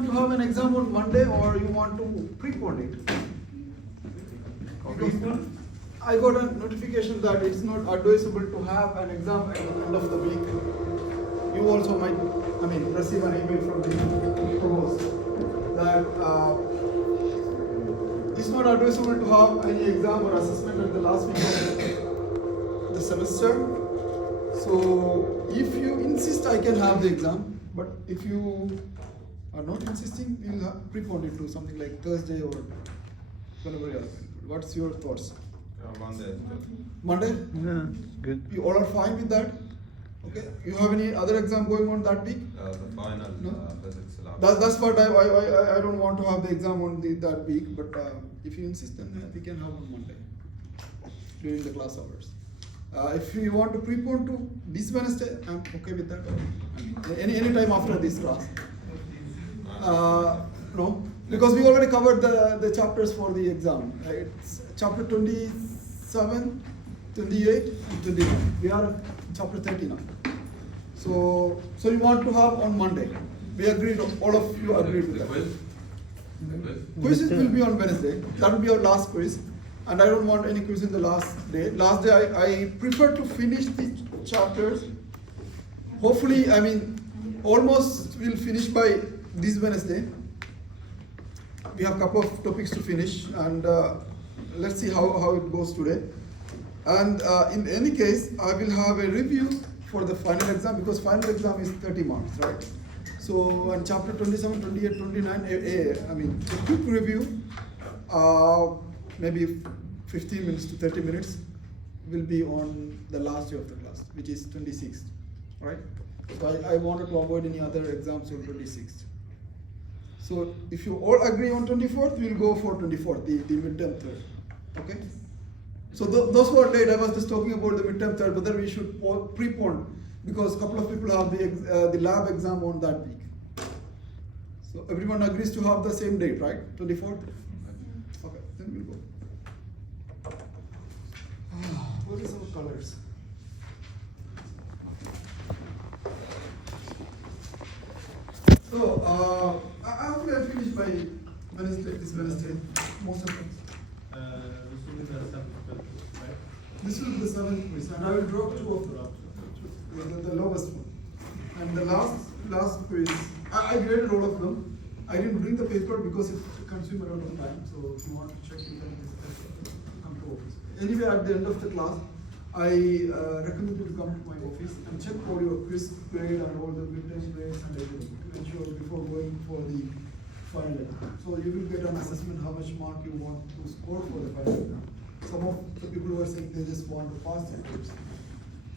want to have an exam on Monday or you want to prepone it? Because I got a notification that it's not advisable to have an exam at the end of the week. You also might, receive an email from the provost that it's not advisable to have any exam or assessment at the last week of the semester. So if you insist, I can have the exam, but if you are not insisting, we'll prepone it to something like Thursday or whenever else. What's your thoughts? Monday. Monday? Yeah, good. You all are fine with that? Okay. You have any other exam going on that week? The final No? physics lab. That's what I don't want to have the exam on that week, but if you insist, then we can have on Monday during the class hours. If you want to prepone to this Wednesday, I'm okay with that. Any time after this class. No, because we already covered the chapters for the exam. It's chapter 27, 28, and 29. We are at chapter 30 now. So you want to have on Monday. We agreed, all of you agreed with that. Quizzes will be on Wednesday. That will be our last quiz. And I don't want any quiz in the last day. Last day, I prefer to finish the chapters. Hopefully, almost we'll finish by this Wednesday. We have a couple of topics to finish, and let's see how it goes today. And in any case, I will have a review for the final exam, because final exam is 30 marks, right? So on chapter 27, 28, 29, a quick review, maybe 15 minutes to 30 minutes will be on the last day of the class, which is 26th, right? So I wanted to avoid any other exams on 26th. So if you all agree on 24th, we'll go for 24th, the midterm third, okay? So those who are late, I was just talking about the midterm third, whether we should prepone, because a couple of people have the lab exam on that week. So everyone agrees to have the same date, right? 24th? Okay, then we'll go. What is our colors? So, hopefully I finish by this Wednesday, most of it. This will be the 7th quiz, and I will drop 2 of them, the lowest one. And the last quiz, I graded all of them. I didn't bring the paper because it consumed a lot of time, so if you want to check, you can just come to office. Anyway, at the end of the class, I recommend you to come to my office and check all your quiz grade and all the midterm grades and everything to ensure before going for the final exam. So you will get an assessment how much mark you want to score for the final exam. Some of the people were saying they just want to pass their course.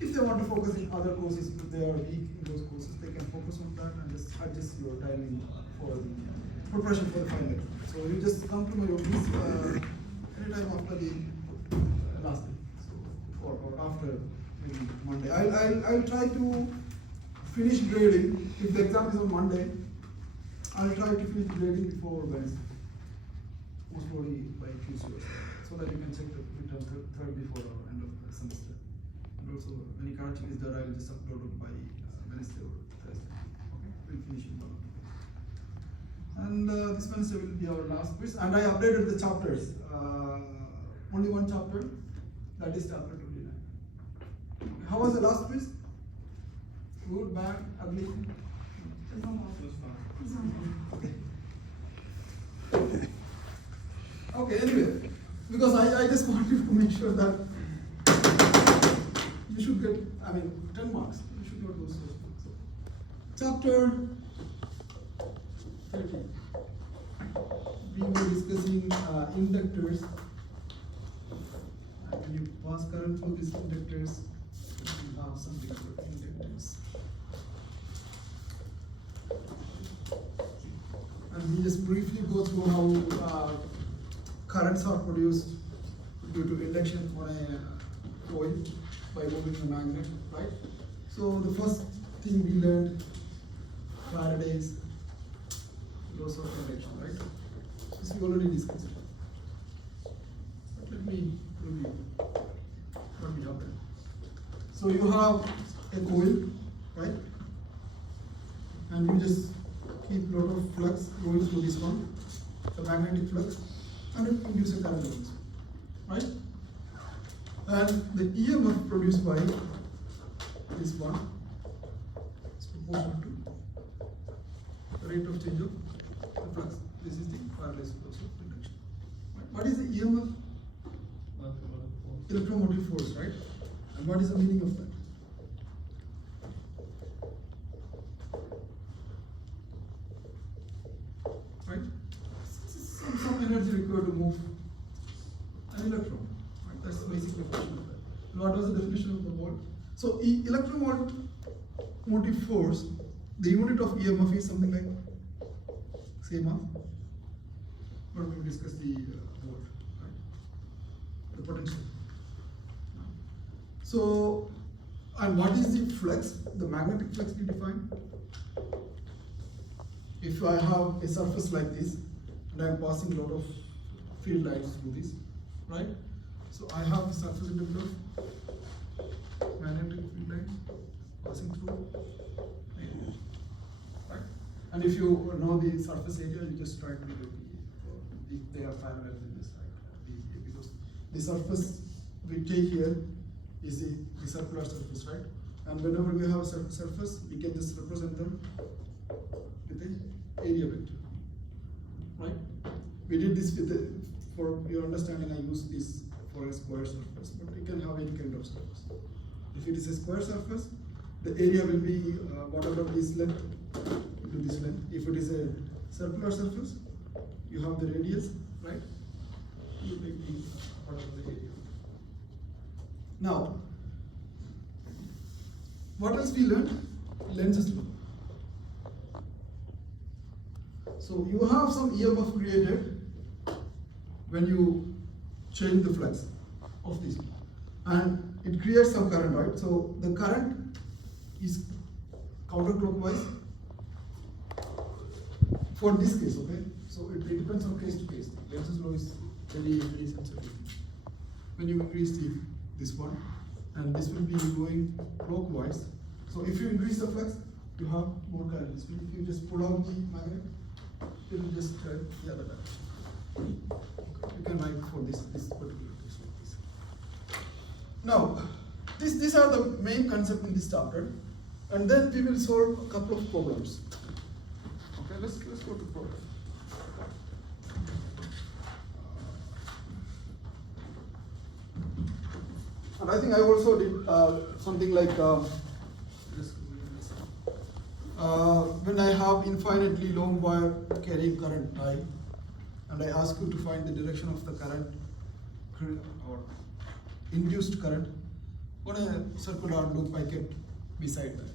If they want to focus in other courses, if they are weak in those courses, they can focus on that and just adjust your timing for the preparation for the final exam. So you just come to my office anytime after the last day, or after maybe Monday. I'll try to finish grading. If the exam is on Monday, I'll try to finish grading before Wednesday, most probably by Tuesday, so that you can check the midterm third before the end of the semester. And also, any correction is there, I'll just upload it by Wednesday or Thursday. Okay, we'll finish it. And this Wednesday will be our last quiz. And I updated the chapters. Only one chapter, that is chapter 29. How was the last quiz? Good, bad, ugly? Okay. Okay, anyway, because I just wanted to make sure that you should get, 10 marks. You should not lose those marks. Chapter 13. We were discussing inductors. When you pass current through these inductors, you have something called inductors. And we just briefly go through how currents are produced due to induction on a coil by moving a magnet, right? So the first thing we learned, Faraday's laws of induction, right? This we already discussed. But let me review what we have done. So you have a coil, right? And you just keep a lot of flux going through this one, the magnetic flux, and it induces a current also, right? And the EMF produced by this one is proportional to the rate of change of the flux. This is the parallel force of induction. Right? What is the EMF? Electromotive force, right? And what is the meaning of that? Right? Some energy required to move an electron. Right? That's the basic definition of that. And what was the definition of the volt? So electromotive force, the unit of EMF is something like same as what we discussed the volt, right? The potential. So, and what is the flux? The magnetic flux we define. If I have a surface like this and I am passing a lot of field lines through this, right? So I have the surface in terms of magnetic field lines passing through, right? And if you know the surface area, you just try to do if they are parallel in this, right? Because the surface we take here is the circular surface, right? And whenever we have a surface, we can just represent them with an area vector, right? We did this with for your understanding, I use this for a square surface, but you can have any kind of surface. If it is a square surface, the area will be whatever this length into this length. If it is a circular surface, you have the radius, right? You take the whatever the area. Now, what else we learned? Lenz's law. So you have some EMF created when you change the flux of this, and it creates some current, right? So the current is counterclockwise for this case, okay? So it depends on case to case. Lenz's law is very, very sensitive. When you increase this one, and this will be going clockwise. So if you increase the flux, you have more current. If you just pull out the magnet, it will just turn the other direction. Okay. You can write for this particular case like this. Now, these are the main concept in this chapter, and then we will solve a couple of problems. Okay, let's go to problem. And I think I also did something like when I have infinitely long wire carrying current I, and I ask you to find the direction of the current or induced current on a circular loop I kept beside that.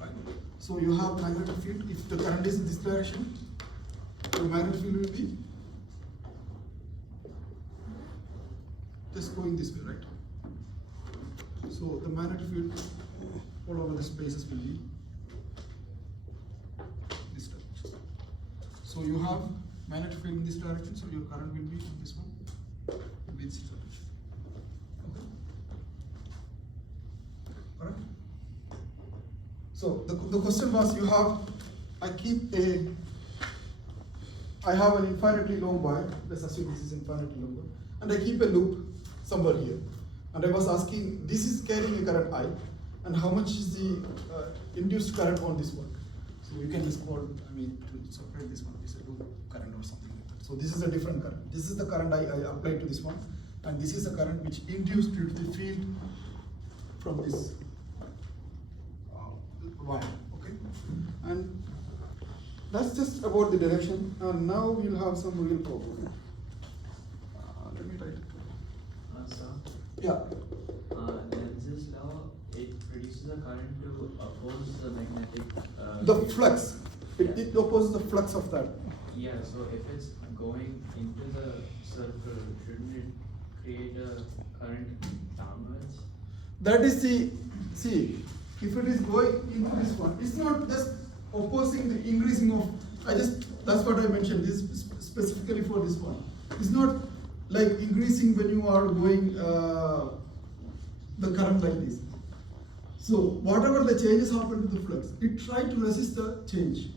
Right? So you have magnetic field. If the current is in this direction, the magnetic field will be just going this way, right? So the magnetic field all over the spaces will be this direction. So you have magnetic field in this direction, so your current will be on this one, will be this direction. Okay. Alright. So the question was, I have an infinitely long wire, let's assume this is infinitely long wire, and I keep a loop somewhere here. And I was asking, this is carrying a current I, and how much is the induced current on this one? So you can just call, to separate this one, it's a loop current or something like that. So this is a different current. This is the current I applied to this one, and this is the current which induced due to the field from this wire, okay? And that's just about the direction, and now we'll have some real problem. Let me write it. Sir, Yeah. Lenz's law, it produces a current to oppose the magnetic. The flux. It opposes the flux of that. Yeah, so if it's going into the circle, shouldn't it create a current downwards? That is see, if it is going into this one, it's not just opposing the increasing of, that's what I mentioned, this is specifically for this one. It's not like increasing when you are going the current like this. So whatever the changes happen to the flux, it tries to resist the change.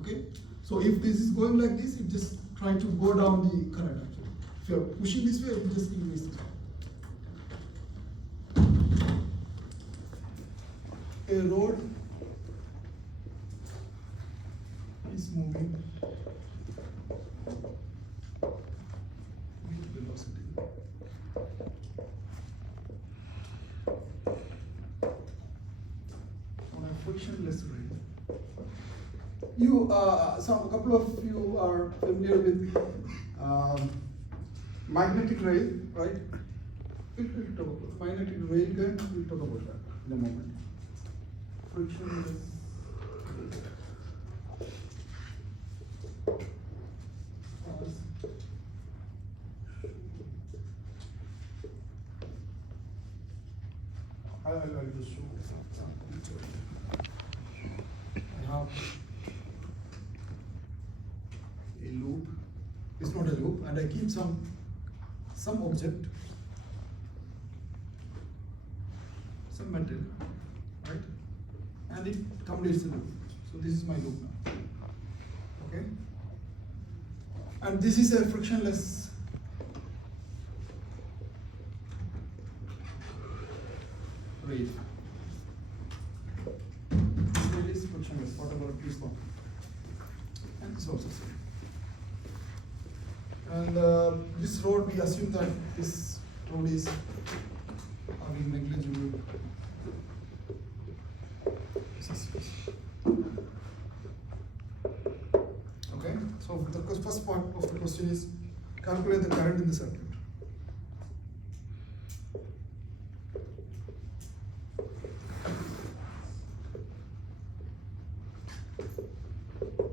Okay? So if this is going like this, it just try to go down the current actually. If you are pushing this way, it will just increase this way. A rod is moving with velocity. On a frictionless rail. A couple of you are familiar with magnetic rail, right? We'll talk about magnetic rail gun. We'll talk about that in a moment. Frictionless. I'll just show some picture. I have a loop. It's not a loop, and I keep some object, some metal, right? And it completes the loop. So this is my loop now. Okay? And this is a frictionless rail. This rail is frictionless, whatever this one. And this also same. And this road, we assume that this road is having negligible resistance. Okay, so the first part of the question is calculate the current in the circuit.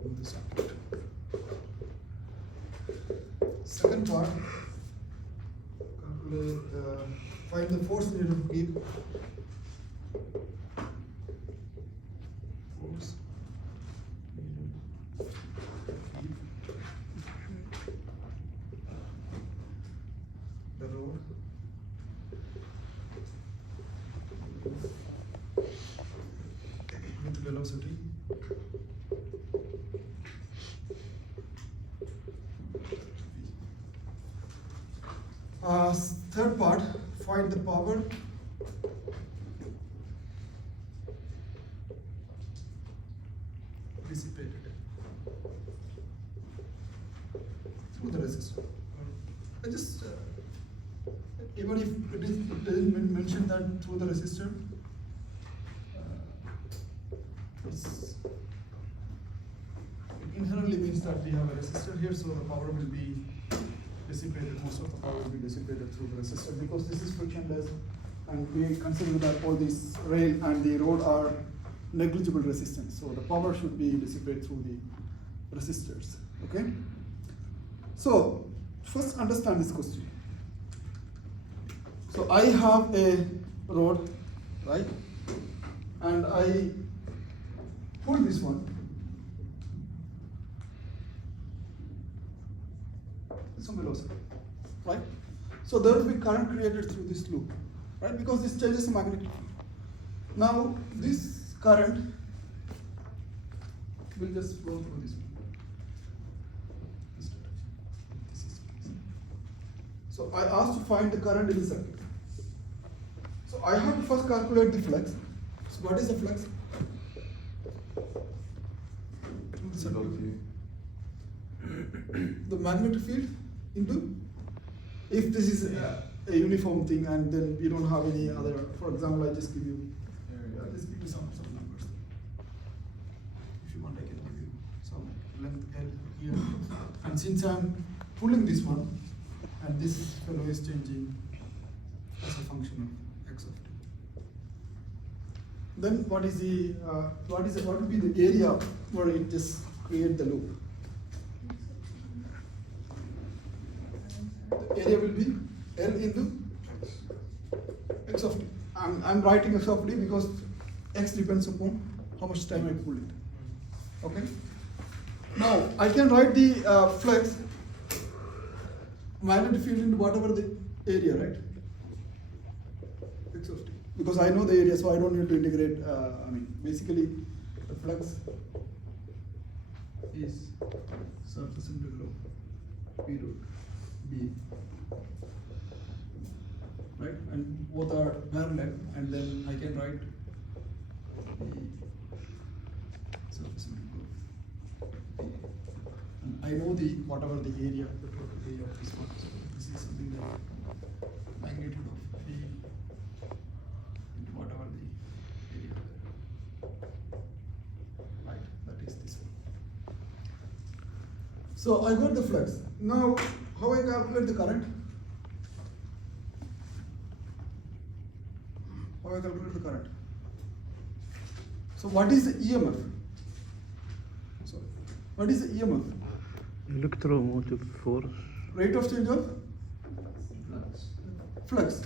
In the circuit. Second part, calculate, find the force needed to keep force needed to keep the road with velocity third part, find the power dissipated through the resistor. I just, even if it doesn't mention that through the resistor, it inherently means that we have a resistor here, so the power will be dissipated, most of the power will be dissipated through the resistor because this is frictionless, and we consider that all these rail and the road are negligible resistance, so the power should be dissipated through the resistors. Okay? So first understand this question. So I have a rod, right? And I pull this one. Some velocity, right? So there will be current created through this loop, right? Because this changes the magnetic field. Now this current will just flow through this one. This direction. This is. So I asked to find the current in the circuit. So I have to first calculate the flux. So what is the flux? Through the circuit. The magnetic field into, if this is a uniform thing and then we don't have any other, for example, I just give you some numbers. If you want, I can give you some length L here. And since I'm pulling this one, and this fellow is changing as a function of x of t. Then what is the what would be the area where it just create the loop? The area will be L into x of t. I'm writing x of t because x depends upon how much time I pull it. Okay. Now I can write the flux magnetic field into whatever the area, right? X of t. Because I know the area, so I don't need to integrate. Basically, the flux is surface integral of P dot B, right? And both are parallel, and then I can write the surface integral of B. And I know the whatever the area, the total area of this one. So this is something like magnitude of B into whatever the area there. Right, that is this one. So I got the flux. Now, how I calculate the current? How I calculate the current? So what is the EMF? Sorry, what is the EMF? Electromotive force. Rate of change of Flux. flux,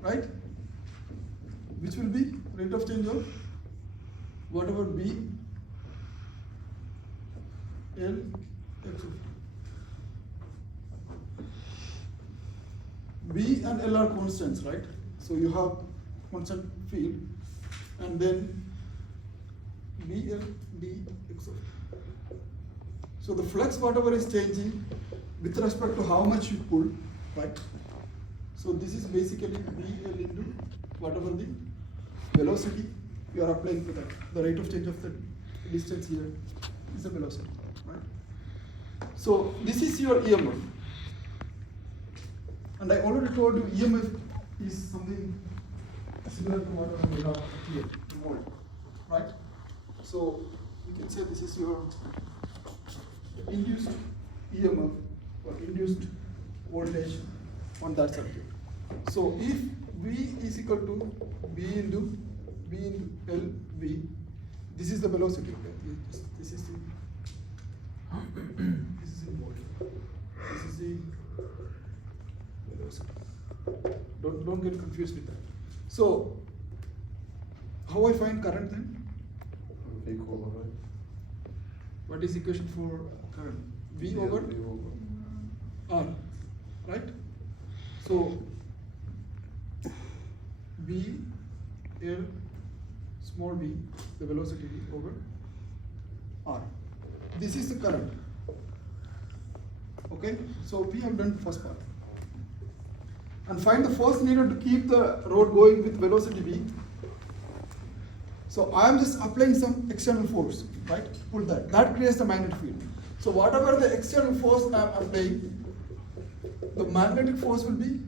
right? Which will be rate of change of whatever B, L, X of t. B and L are constants, right? So you have constant field, and then B, L, D, X of t. So the flux, whatever is changing with respect to how much you pull, right? So this is basically BL into whatever the velocity you are applying to that. The rate of change of the distance here is the velocity, right? So this is your EMF. And I already told you EMF is something similar to whatever we have here, volt, right? So you can say this is your induced EMF or induced voltage on that circuit. So if V is equal to B into LV, this is the velocity. Okay? This is the this is in volt. This is the velocity. Don't get confused with that. So how I find current then? What is equation for current? V over R, right? So B L small b, the velocity v over R. This is the current. Okay, so we have done first part. And find the force needed to keep the rod going with velocity v. So I am just applying some external force, right? Pull that. That creates the magnetic field. So whatever the external force I am applying, the magnetic force will be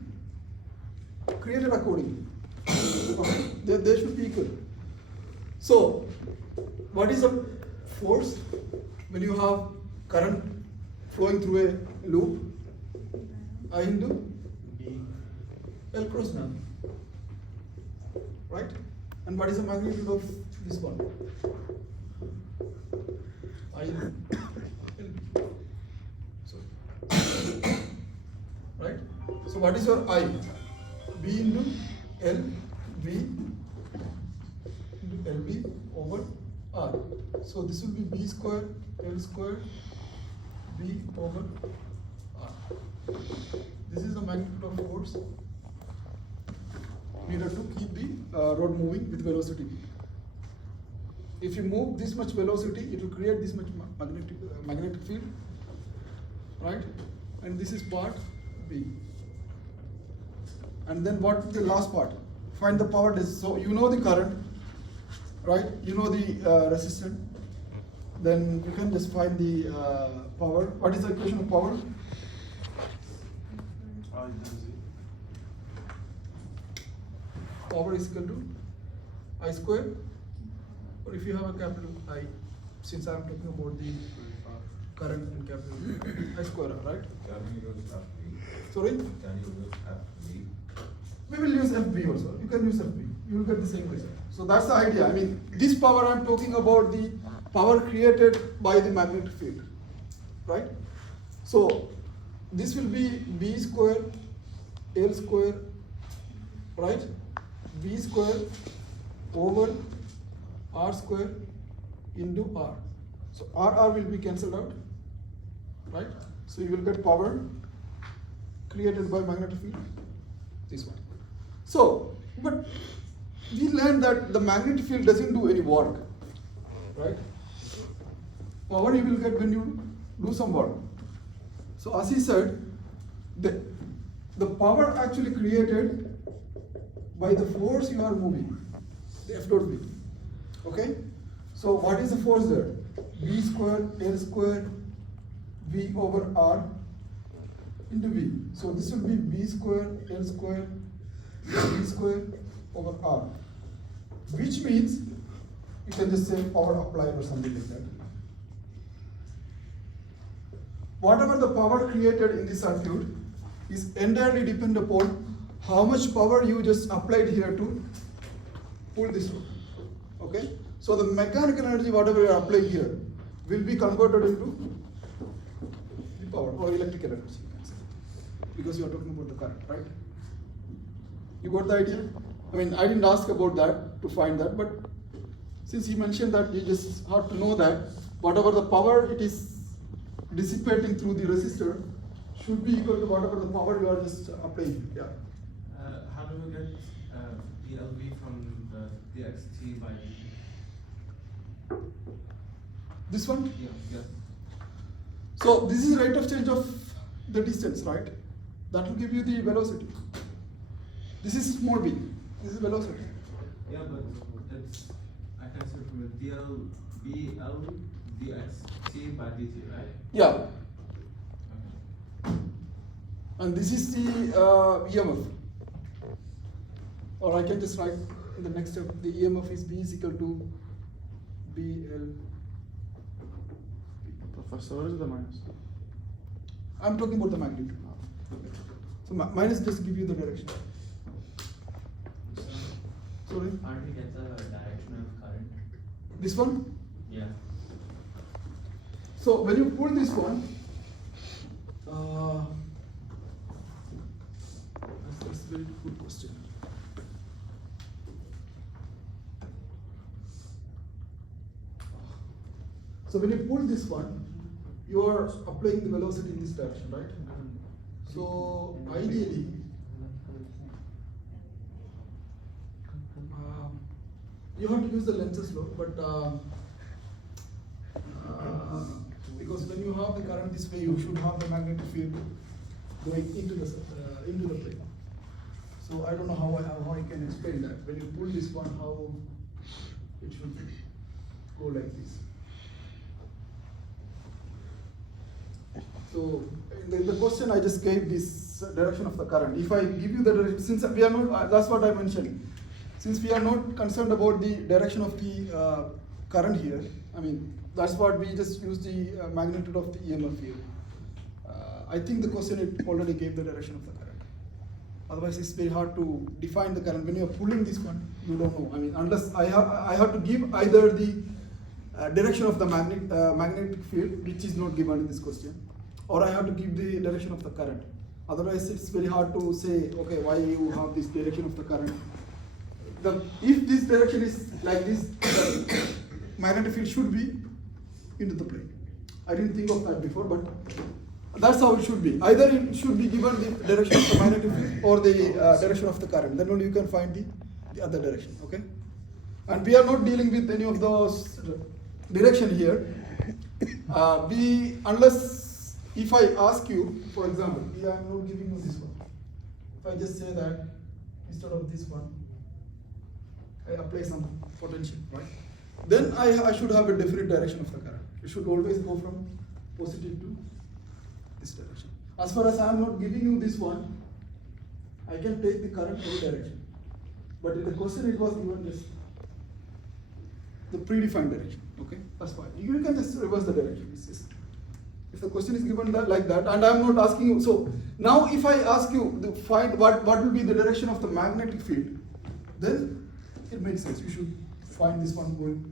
created accordingly. Okay? They should be equal. So what is the force when you have current flowing through a loop? I into L cross B. Right? And what is the magnitude of this one? I into L. So, right? So what is your I? B into L, V into LB over R. So this will be B square, L square, B over R. This is the magnitude of force needed to keep the rod moving with velocity v. If you move this much velocity, it will create this much magnetic field, right? And this is part B. And then what the last part? Find the power. So you know the current, right? You know the resistance. Then you can just find the power. What is the equation of power? Power is equal to I square, or if you have a capital I, since I am talking about the current in capital I square, right? Can you use FB? Sorry? Can you use FB? We will use FB also. You can use FB. You will get the same result. So that's the idea. I mean, this power I am talking about the power created by the magnetic field, right? So this will be B square, L square, right? V square over R square into R. So R will be cancelled out, right? So you will get power created by magnetic field, this one. So, but we learned that the magnetic field doesn't do any work, right? power you will get when you do some work. So as he said, the power actually created by the force you are moving, the F dot V. Okay? So what is the force there? V square L square V over R into V. So this will be V square L square V square over R. Which means you can just say power applied or something like that. Whatever the power created in this circuit is entirely dependent upon how much power you just applied here to pull this rope. Okay? So the mechanical energy, whatever you are applying here, will be converted into the power or electrical energy, you can say. Because you are talking about the current, right? You got the idea? I mean, I didn't ask about that to find that, but since he mentioned that, you just have to know that whatever the power it is dissipating through the resistor should be equal to whatever the power you are just applying. Yeah. How do we get dLV from the dxt by dt? This one? Yeah. So this is rate of change of the distance, right? That will give you the velocity. This is small v. This is velocity. Yeah, but that's I can say from the dl dxt by dt, right? Yeah. Okay. And this is the EMF. Or I can just write in the next step, the EMF is B is equal to BL. Professor, what is the minus? I'm talking about the magnitude. So minus just give you the direction. Sorry? Can't we get the direction of current? This one? Yeah. So when you pull this one, that's a very good question. So when you pull this one, you are applying the velocity in this direction, right? So ideally, you have to use the Lenz's law, but because when you have the current this way, you should have the magnetic field going into the plane. So I don't know how I can explain that. When you pull this one, how it should go like this. So in the question I just gave this direction of the current. If I give you the direction, since we are not, that's what I mentioned. Since we are not concerned about the direction of the current here, I mean, that's what we just use the magnitude of the EMF here. I think the question it already gave the direction of the current. Otherwise, it's very hard to define the current. When you are pulling this one, you don't know. I mean, unless I have to give either the direction of the magnetic field, which is not given in this question, or I have to give the direction of the current. Otherwise, it's very hard to say, okay, why you have this direction of the current. If this direction is like this, the magnetic field should be into the plane. I didn't think of that before, but that's how it should be. Either it should be given the direction of the magnetic field or the direction of the current. Then only you can find the other direction, okay? And we are not dealing with any of those direction here. Unless if I ask you, for example, I am not giving you this one. If I just say that instead of this one, I apply some potential, right? Then I should have a different direction of the current. It should always go from positive to this direction. As far as I am not giving you this one, I can take the current any direction. But in the question it was given just the predefined direction. Okay, that's fine. You can just reverse the direction. If the question is given like that, and I am not asking you. So now if I ask you to find what will be the direction of the magnetic field, then it makes sense. You should find this one going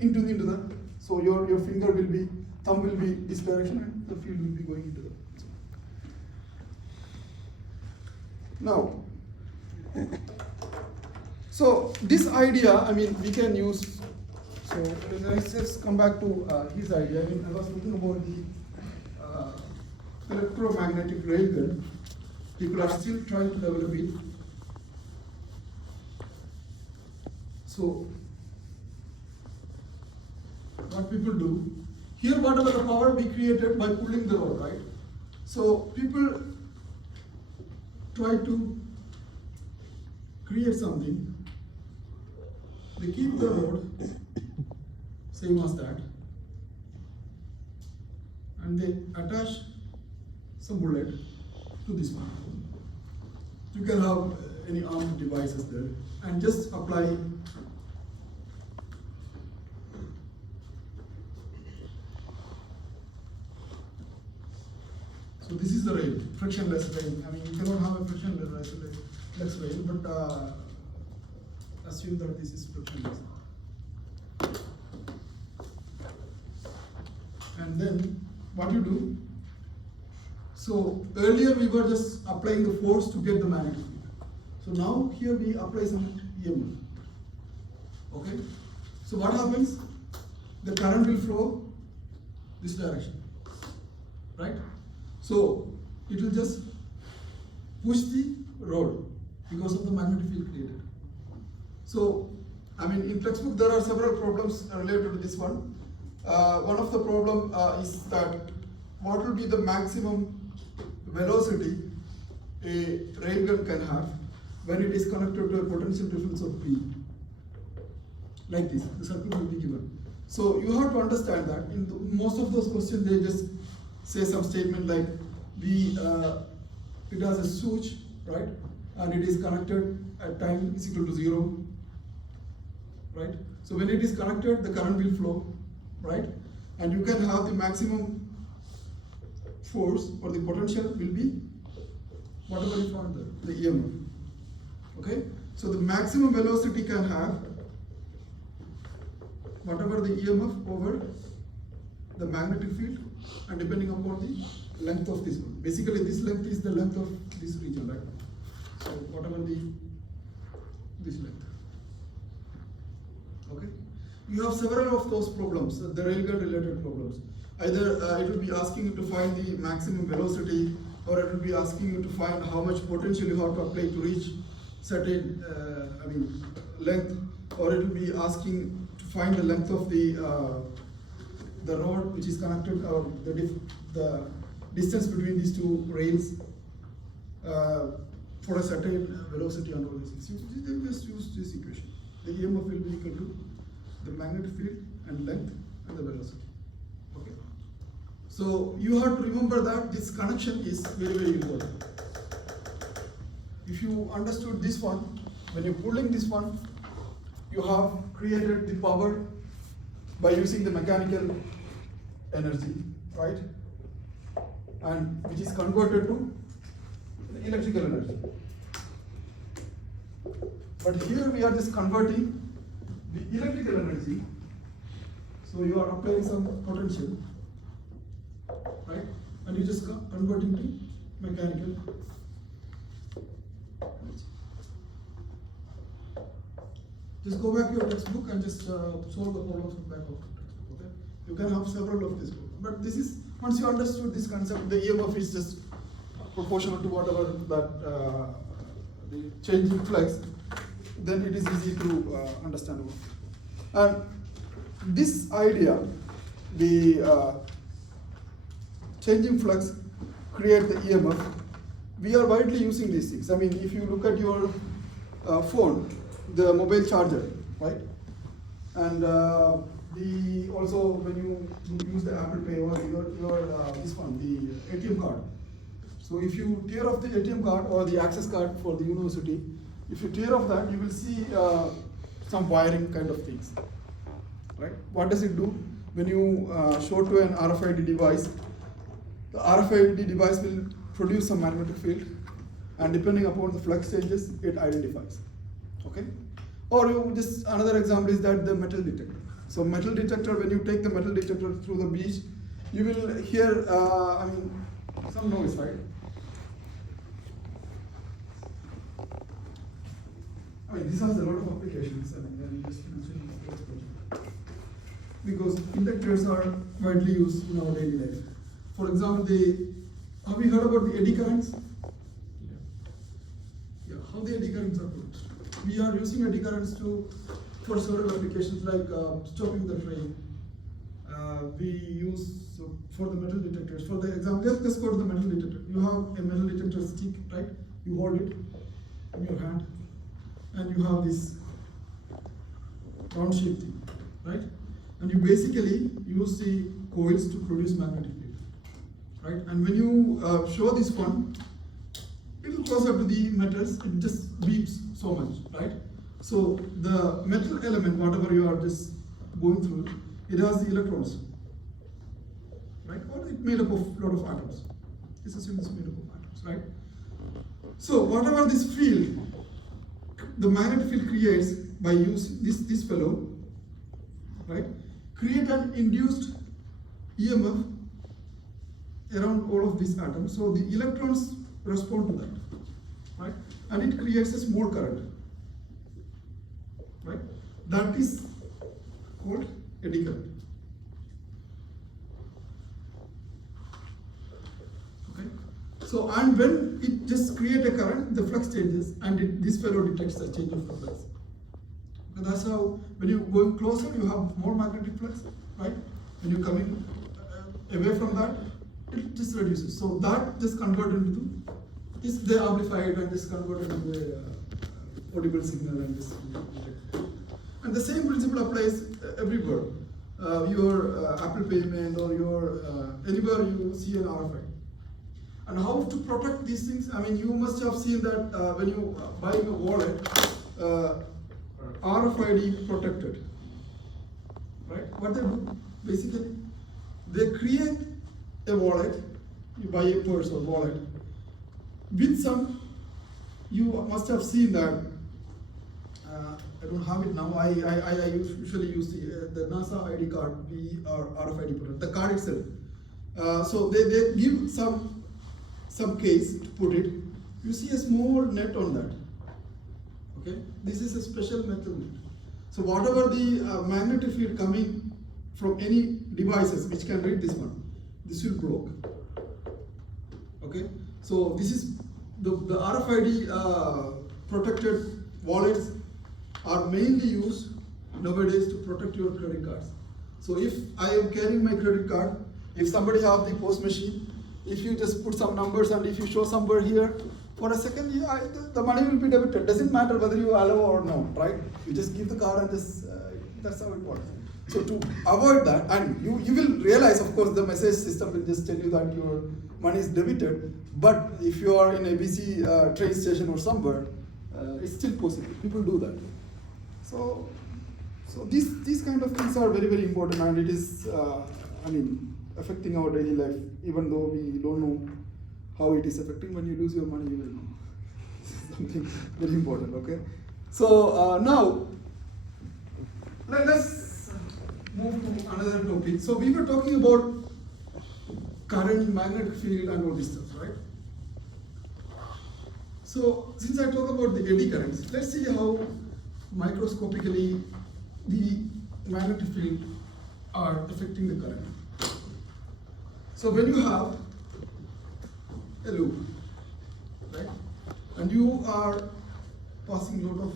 into the. So your finger will be, thumb will be this direction, and the field will be going into the. Now, so this idea, I mean, we can use. So let's just come back to his idea. I mean, I was talking about the electromagnetic railgun. People are still trying to develop it. So what people do, here whatever the power we created by pulling the rod, right? So people try to create something. They keep the rod same as that, and they attach some bullet to this one. You can have any armed devices there and just apply. So this is the rail, frictionless rail. I mean, you cannot have a frictionless rail, but assume that this is frictionless. And then what you do? So earlier we were just applying the force to get the magnetic field. So now here we apply some EMF. Okay? So what happens? The current will flow this direction. Right? So it will just push the rod because of the magnetic field created. So, I mean, in textbook there are several problems related to this one. One of the problem is that what will be the maximum velocity a railgun can have when it is connected to a potential difference of P. Like this, the circuit will be given. So you have to understand that in most of those questions they just say some statement like it has a switch, right? And it is connected at time is equal to 0, right? So when it is connected, the current will flow, right? And you can have the maximum force or the potential will be whatever you found there, the EMF. Okay? So the maximum velocity can have whatever the EMF over the magnetic field and depending upon the length of this one. Basically this length is the length of this region, right? So whatever this length. Okay? You have several of those problems, the railgun related problems. Either it will be asking you to find the maximum velocity, or it will be asking you to find how much potential you have to apply to reach certain length, or it will be asking to find the length of the rod which is connected, or the distance between these two rails for a certain velocity and all these things. You just use this equation. The EMF will be equal to the magnetic field and length and the velocity. Okay. So you have to remember that this connection is very, very important. If you understood this one, when you're pulling this one, you have created the power by using the mechanical energy, right? And which is converted to the electrical energy. But here we are just converting the electrical energy. So you are applying some potential, right? And you just converting to mechanical energy. Just go back to your textbook and just solve the problems from back of the textbook. Okay? You can have several of this problem. But this is, once you understood this concept, the EMF is just proportional to whatever that the change in flux, then it is easy to understand. And this idea, the changing flux create the EMF, we are widely using these things. I mean, if you look at your phone, the mobile charger, right? And also when you use the Apple Pay or your this one, the ATM card. So if you tear off the ATM card or the access card for the university, if you tear off that, you will see some wiring kind of things, right? What does it do? When you show to an RFID device, the RFID device will produce some magnetic field, and depending upon the flux changes, it identifies. Okay? Or just another example is that the metal detector. So metal detector, when you take the metal detector through the beach, you will hear some noise, right? I mean, this has a lot of applications. Because detectors are widely used in our daily life. For example, have you heard about the eddy currents? Yeah, how the eddy currents are produced. We are using eddy currents for several applications like stopping the train, we use for the metal detectors. For the example, let's go to the metal detector. You have a metal detector stick, right? You hold it in your hand, and you have this round shaped thing, right? And you basically use the coils to produce magnetic field, right? And when you show this one, it will closer to the metals, it just beeps so much, right? So the metal element, whatever you are just going through, it has the electrons, right? Or it's made up of a lot of atoms. Let's assume it's made up of atoms, right? So whatever this field, the magnetic field creates by using this fellow, right? Create an induced EMF around all of these atoms. So the electrons respond to that, right? And it creates a small current, right? That is called eddy current. Okay. So and when it just create a current, the flux changes, and this fellow detects the change of the flux. And that's how when you go closer, you have more magnetic flux, right? When you come in away from that, it just reduces. So that just converted into this, they amplify it and just converted into a audible signal and this. And the same principle applies everywhere. Your Apple payment or your anywhere you see an RFID. And how to protect these things? I mean, you must have seen that when you buy a wallet, RFID protected, right? What they do, basically, they create a wallet, you buy a purse or wallet, with some, you must have seen that, I don't have it now, I usually use the NASA ID card, RFID protect, the card itself. So they give some case to put it, you see a small net on that. Okay, this is a special metal net. So whatever the magnetic field coming from any devices which can read this one, this will block. Okay, so this is the RFID protected wallets are mainly used nowadays to protect your credit cards. So if I am carrying my credit card, if somebody have the POS machine, if you just put some numbers and if you show somewhere here, for a second, the money will be debited. Doesn't matter whether you allow or not, right? You just give the card and just, that's how it works. So to avoid that, and you will realize, of course, the message system will just tell you that your money is debited, but if you are in a busy train station or somewhere, it's still possible. People do that. So these kind of things are very, very important, and it is, affecting our daily life, even though we don't know how it is affecting. When you lose your money, you will know. Something very important, okay? So now, let's move to another topic. So we were talking about current, magnetic field and all this stuff, right? So since I talk about the eddy currents, let's see how microscopically the magnetic field are affecting the current. So when you have a loop, right, and you are passing a lot of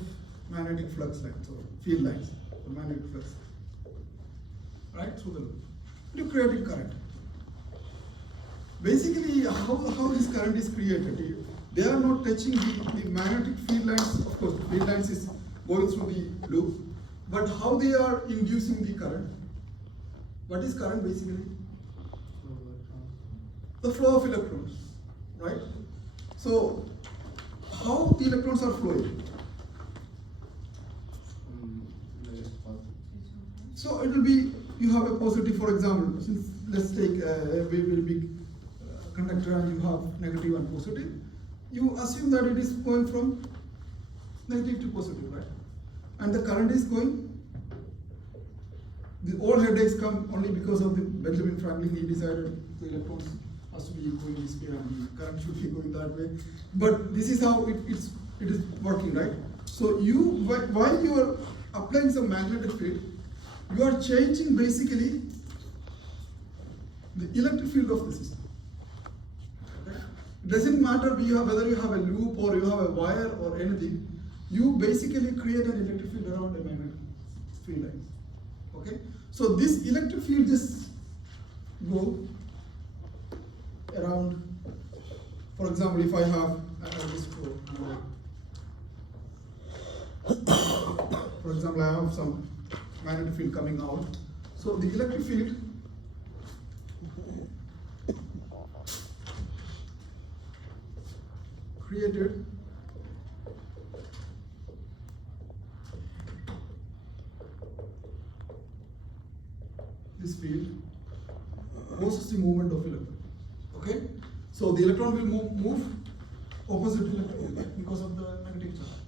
magnetic flux lines or field lines, or magnetic flux, right, through the loop, you create a current. Basically, how this current is created, they are not touching the magnetic field lines. Of course, the field lines is going through the loop, but how they are inducing the current? What is current basically? The flow of electrons, right? So, how the electrons are flowing? So it will be, you have a positive, for example, since let's take a very, very big conductor and you have negative and positive, you assume that it is going from negative to positive, right? And the current is going, all headaches come only because of the Benjamin Franklin, he decided the electrons has to be going this way and the current should be going that way. But this is how it is working, right? So while you are applying some magnetic field, you are changing basically the electric field of the system. Okay? It doesn't matter whether you have a loop or you have a wire or anything, you basically create an electric field around a magnetic field line. Okay? So this electric field just go around. For example, if I have this flow, for example, I have some magnetic field coming out. So the electric field created this field causes the movement of electron. Okay? So the electron will move opposite electron field because of the negative charge.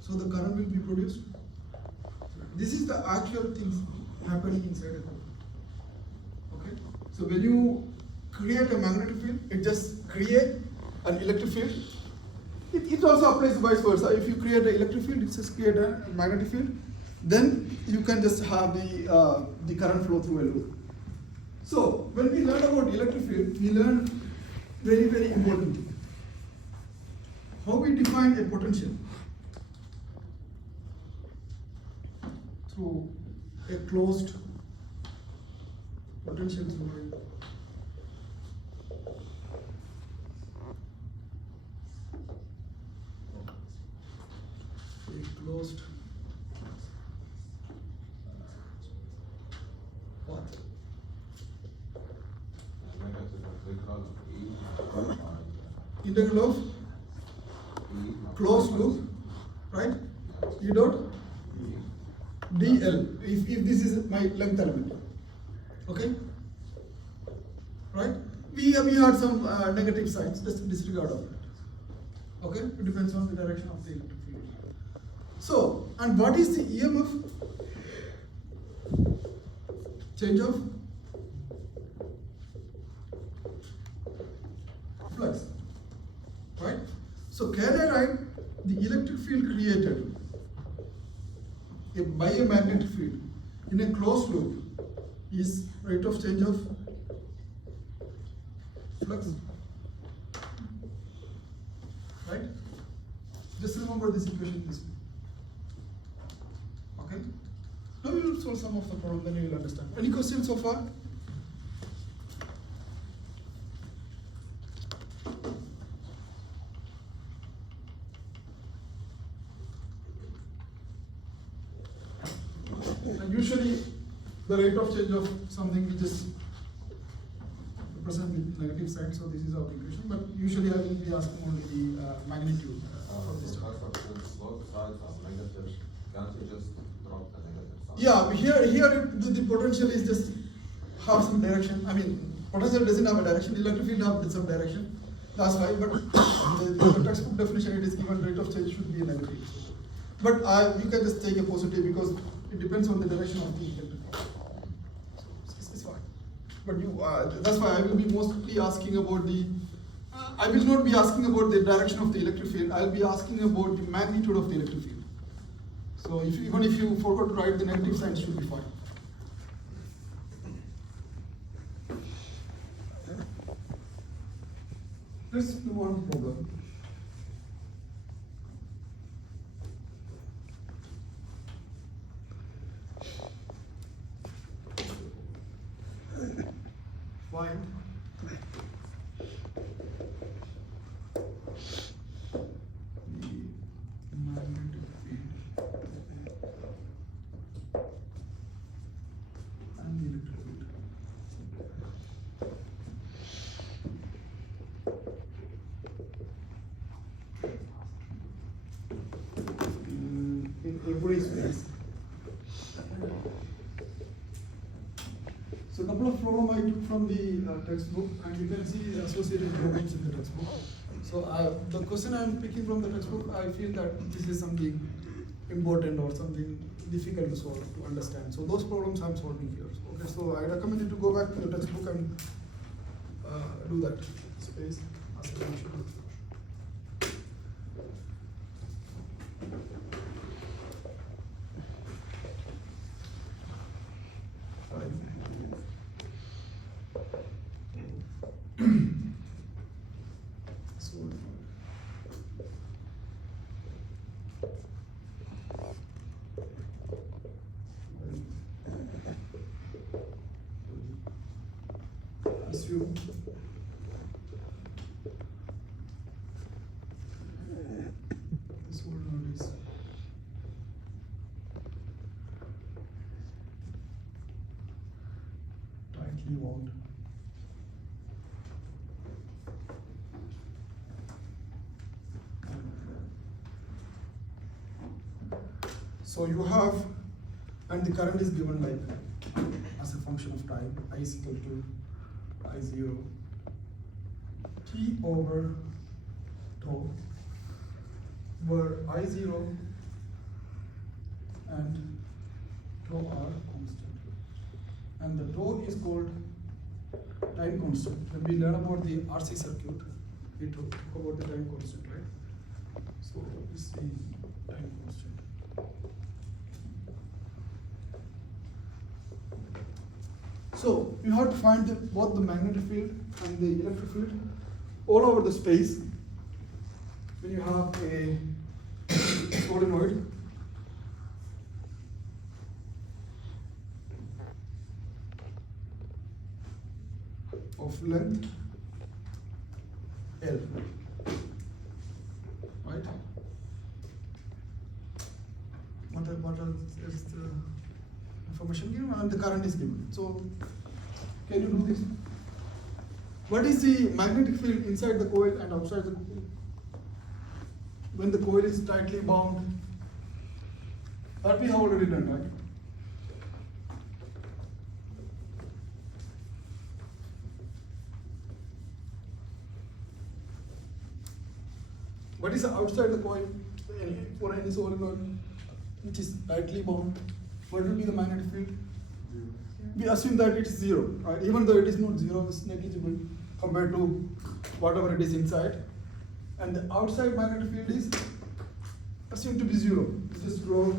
So the current will be produced. This is the actual things happening inside a coil. Okay? So when you create a magnetic field, it just create an electric field. It also applies vice versa. If you create an electric field, it just create a magnetic field. Then you can just have the current flow through a loop. So when we learn about electric field, we learn very, very important thing. How we define a potential through a closed potential through a closed path. Integral of closed loop, right? E dot dl. If this is my length element, okay, right? We had some negative signs. Just disregard of that. Okay, it depends on the direction of the electric field. So, and what is the EMF? Change of flux, right? So can I write the electric field created by a magnetic field in a closed loop is rate of change of flux, right? Just remember this equation this way. Okay? Now we will solve some of the problem, then you will understand. Any questions so far? And usually the rate of change of something which is represent the negative side, so this is our equation, but usually I will be asking only the magnitude of this term. Both sides are negative. Can't you just drop the negative side? Yeah, here the potential is just have some direction. I mean, potential doesn't have a direction. Electric field have some direction. That's why. But the textbook definition it is given rate of change should be a negative. But you can just take a positive because it depends on the direction of the electric field. So it's fine. But that's why I will be mostly asking about the. I will not be asking about the direction of the electric field. I will be asking about the magnitude of the electric field. So even if you forgot to write the negative sign, it should be fine. Let's do one problem. Find the magnetic field and the electric field. In every space. So a couple of problems I took from the textbook, and you can see associated problems in the textbook. So the question I am picking from the textbook, I feel that this is something important or something difficult to solve, to understand. So those problems I am solving here. Okay, so I recommend you to go back to the textbook and do that. Space, acceleration. So, assume this whole node is tightly wound. So you have, and the current is given like as a function of time, I is equal to I0 T over tau, where I0 and tau are constant. And the tau is called time constant. When we learn about the RC circuit, we talk about the time constant, right? So this is time constant. So you have to find both the magnetic field and the electric field all over the space when you have a solenoid. Of length L, right? What is the information given and the current is given. So can you do this? What is the magnetic field inside the coil and outside the coil? When the coil is tightly bound, that we have already done, right? What is outside the coil for any solenoid which is tightly bound? What will be the magnetic field? We assume that it is zero, right? Even though it is not zero, it's negligible compared to whatever it is inside. And the outside magnetic field is assumed to be zero. Just draw,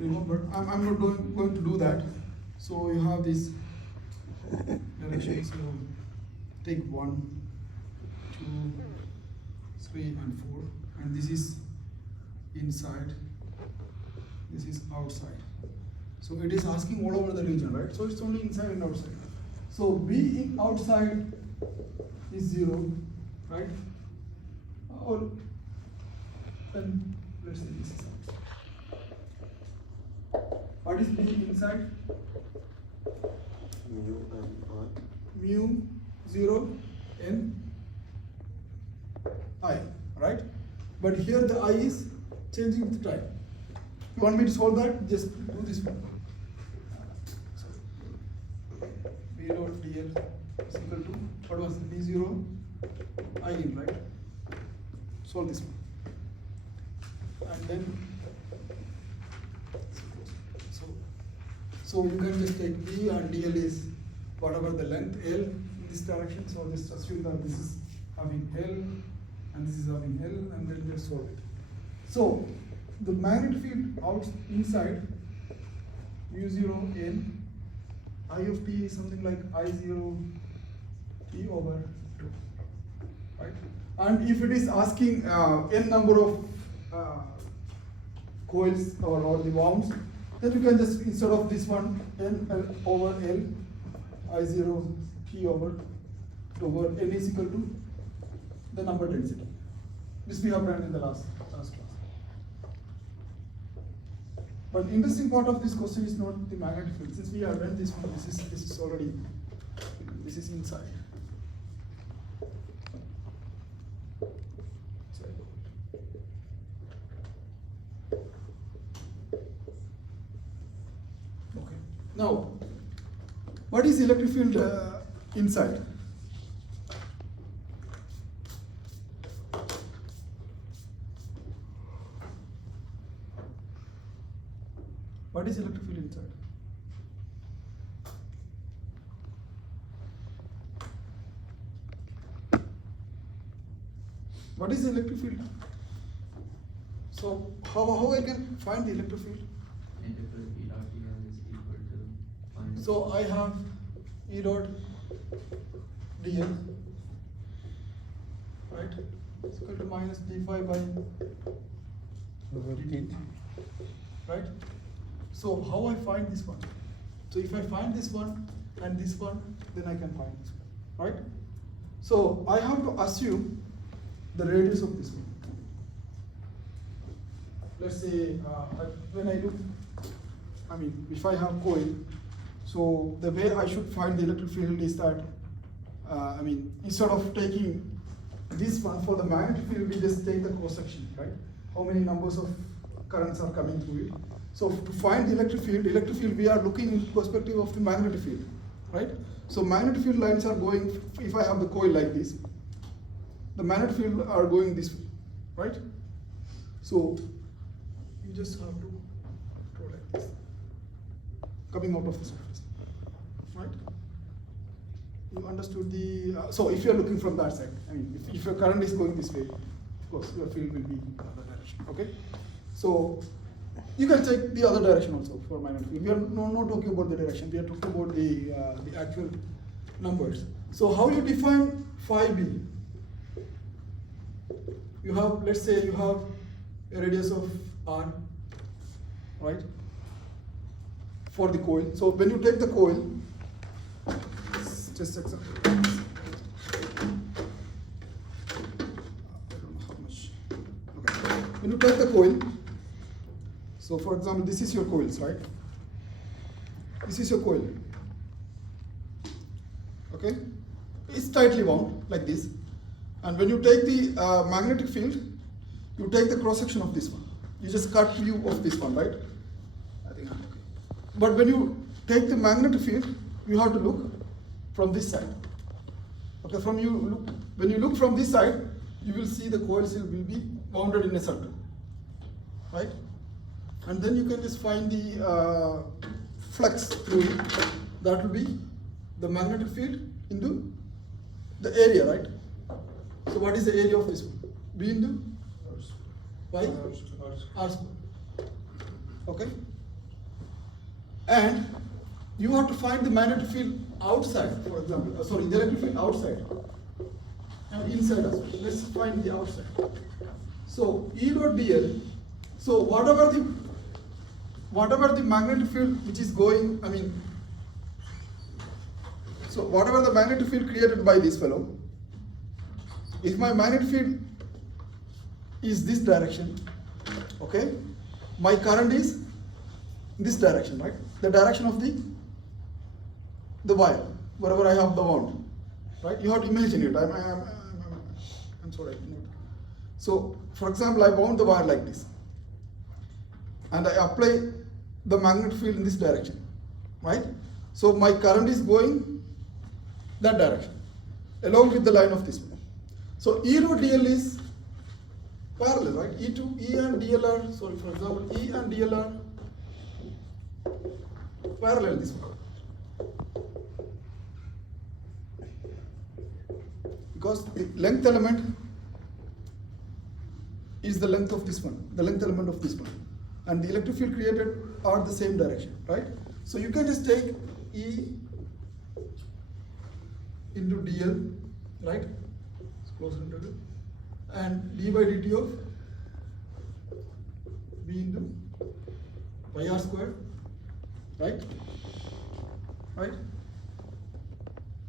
but I'm not going to do that. So you have this direction. So take 1, 2, 3, and 4, and this is inside. This is outside. So it is asking all over the region, right? So it's only inside and outside. So B outside is 0, right? Or then let's say this is outside. What is B inside? Mu and I. Mu 0 n I, right? But here the I is changing with time. You want me to solve that? Just do this one. So, B dot dl is equal to, what was it? B0 I in, right? Solve this one. And then, so you can just take B and dl is whatever the length L in this direction. So just assume that this is having L and this is having L, and then just solve it. So the magnetic field out inside mu0 n, I of t is something like I0 t over 2, right? And if it is asking n number of coils or the wounds, then you can just, instead of this one, n over L, I0 t over n is equal to the number density. This we have done in the last class. But interesting part of this question is not the magnetic field. Since we have done this one, this is already, this is inside. Okay. Now, what is electric field inside? What is electric field inside? What is the electric field? So how I can find the electric field? Integral E dot dl is equal to 1. So I have E dot dl, right? It's equal to minus d phi by dt, right? So how I find this one? So if I find this one, and this one, then I can find this one, right? So I have to assume the radius of this one. Let's say when I look, I mean, if I have coil, so the way I should find the electric field is that, I mean, instead of taking this one for the magnetic field, we just take the cross section, right? How many numbers of currents are coming through it. So to find the electric field we are looking in perspective of the magnetic field, right? So magnetic field lines are going, if I have the coil like this, the magnetic field are going this way, right? So you just have to draw like this, coming out of the surface, right? You understood the, so if you are looking from that side, I mean, if your current is going this way, of course, your field will be in the other direction, okay? So you can take the other direction also for magnetic field. We are not talking about the direction, we are talking about the actual numbers. So how you define phi b? You have, let's say you have a radius of r, right, for the coil. So when you take the coil, just example. I don't know how much. Okay. When you take the coil, so for example, this is your coils, right? This is your coil. Okay? It's tightly wound like this. And when you take the magnetic field, you take the cross section of this one. You just cut view of this one, right? I think I'm okay. But when you take the magnetic field, you have to look from this side. Okay, when you look from this side, you will see the coils will be wounded in a circle, right? And then you can just find the flux through it. That will be the magnetic field into the area, right? So what is the area of this one? B into y r square. Okay? And you have to find the magnetic field outside, for example, the electric field outside and inside as well. Let's find the outside. So E dot dl, so whatever the magnetic field which is going, I mean, so whatever the magnetic field created by this fellow, if my magnetic field is this direction, okay, my current is this direction, right? The direction of the wire, wherever I have the wound, right? You have to imagine it. I'm sorry. So, for example, I wound the wire like this, and I apply the magnetic field in this direction, right? So my current is going that direction, along with the line of this one. So E to dl is parallel, right? E and dl are, sorry, for example, E and dl are parallel this one. Because the length element is the length of this one, the length element of this one. And the electric field created are the same direction, right? So you can just take E into dl, right? It's close integral. And d by dt of B into y r square, right? Right?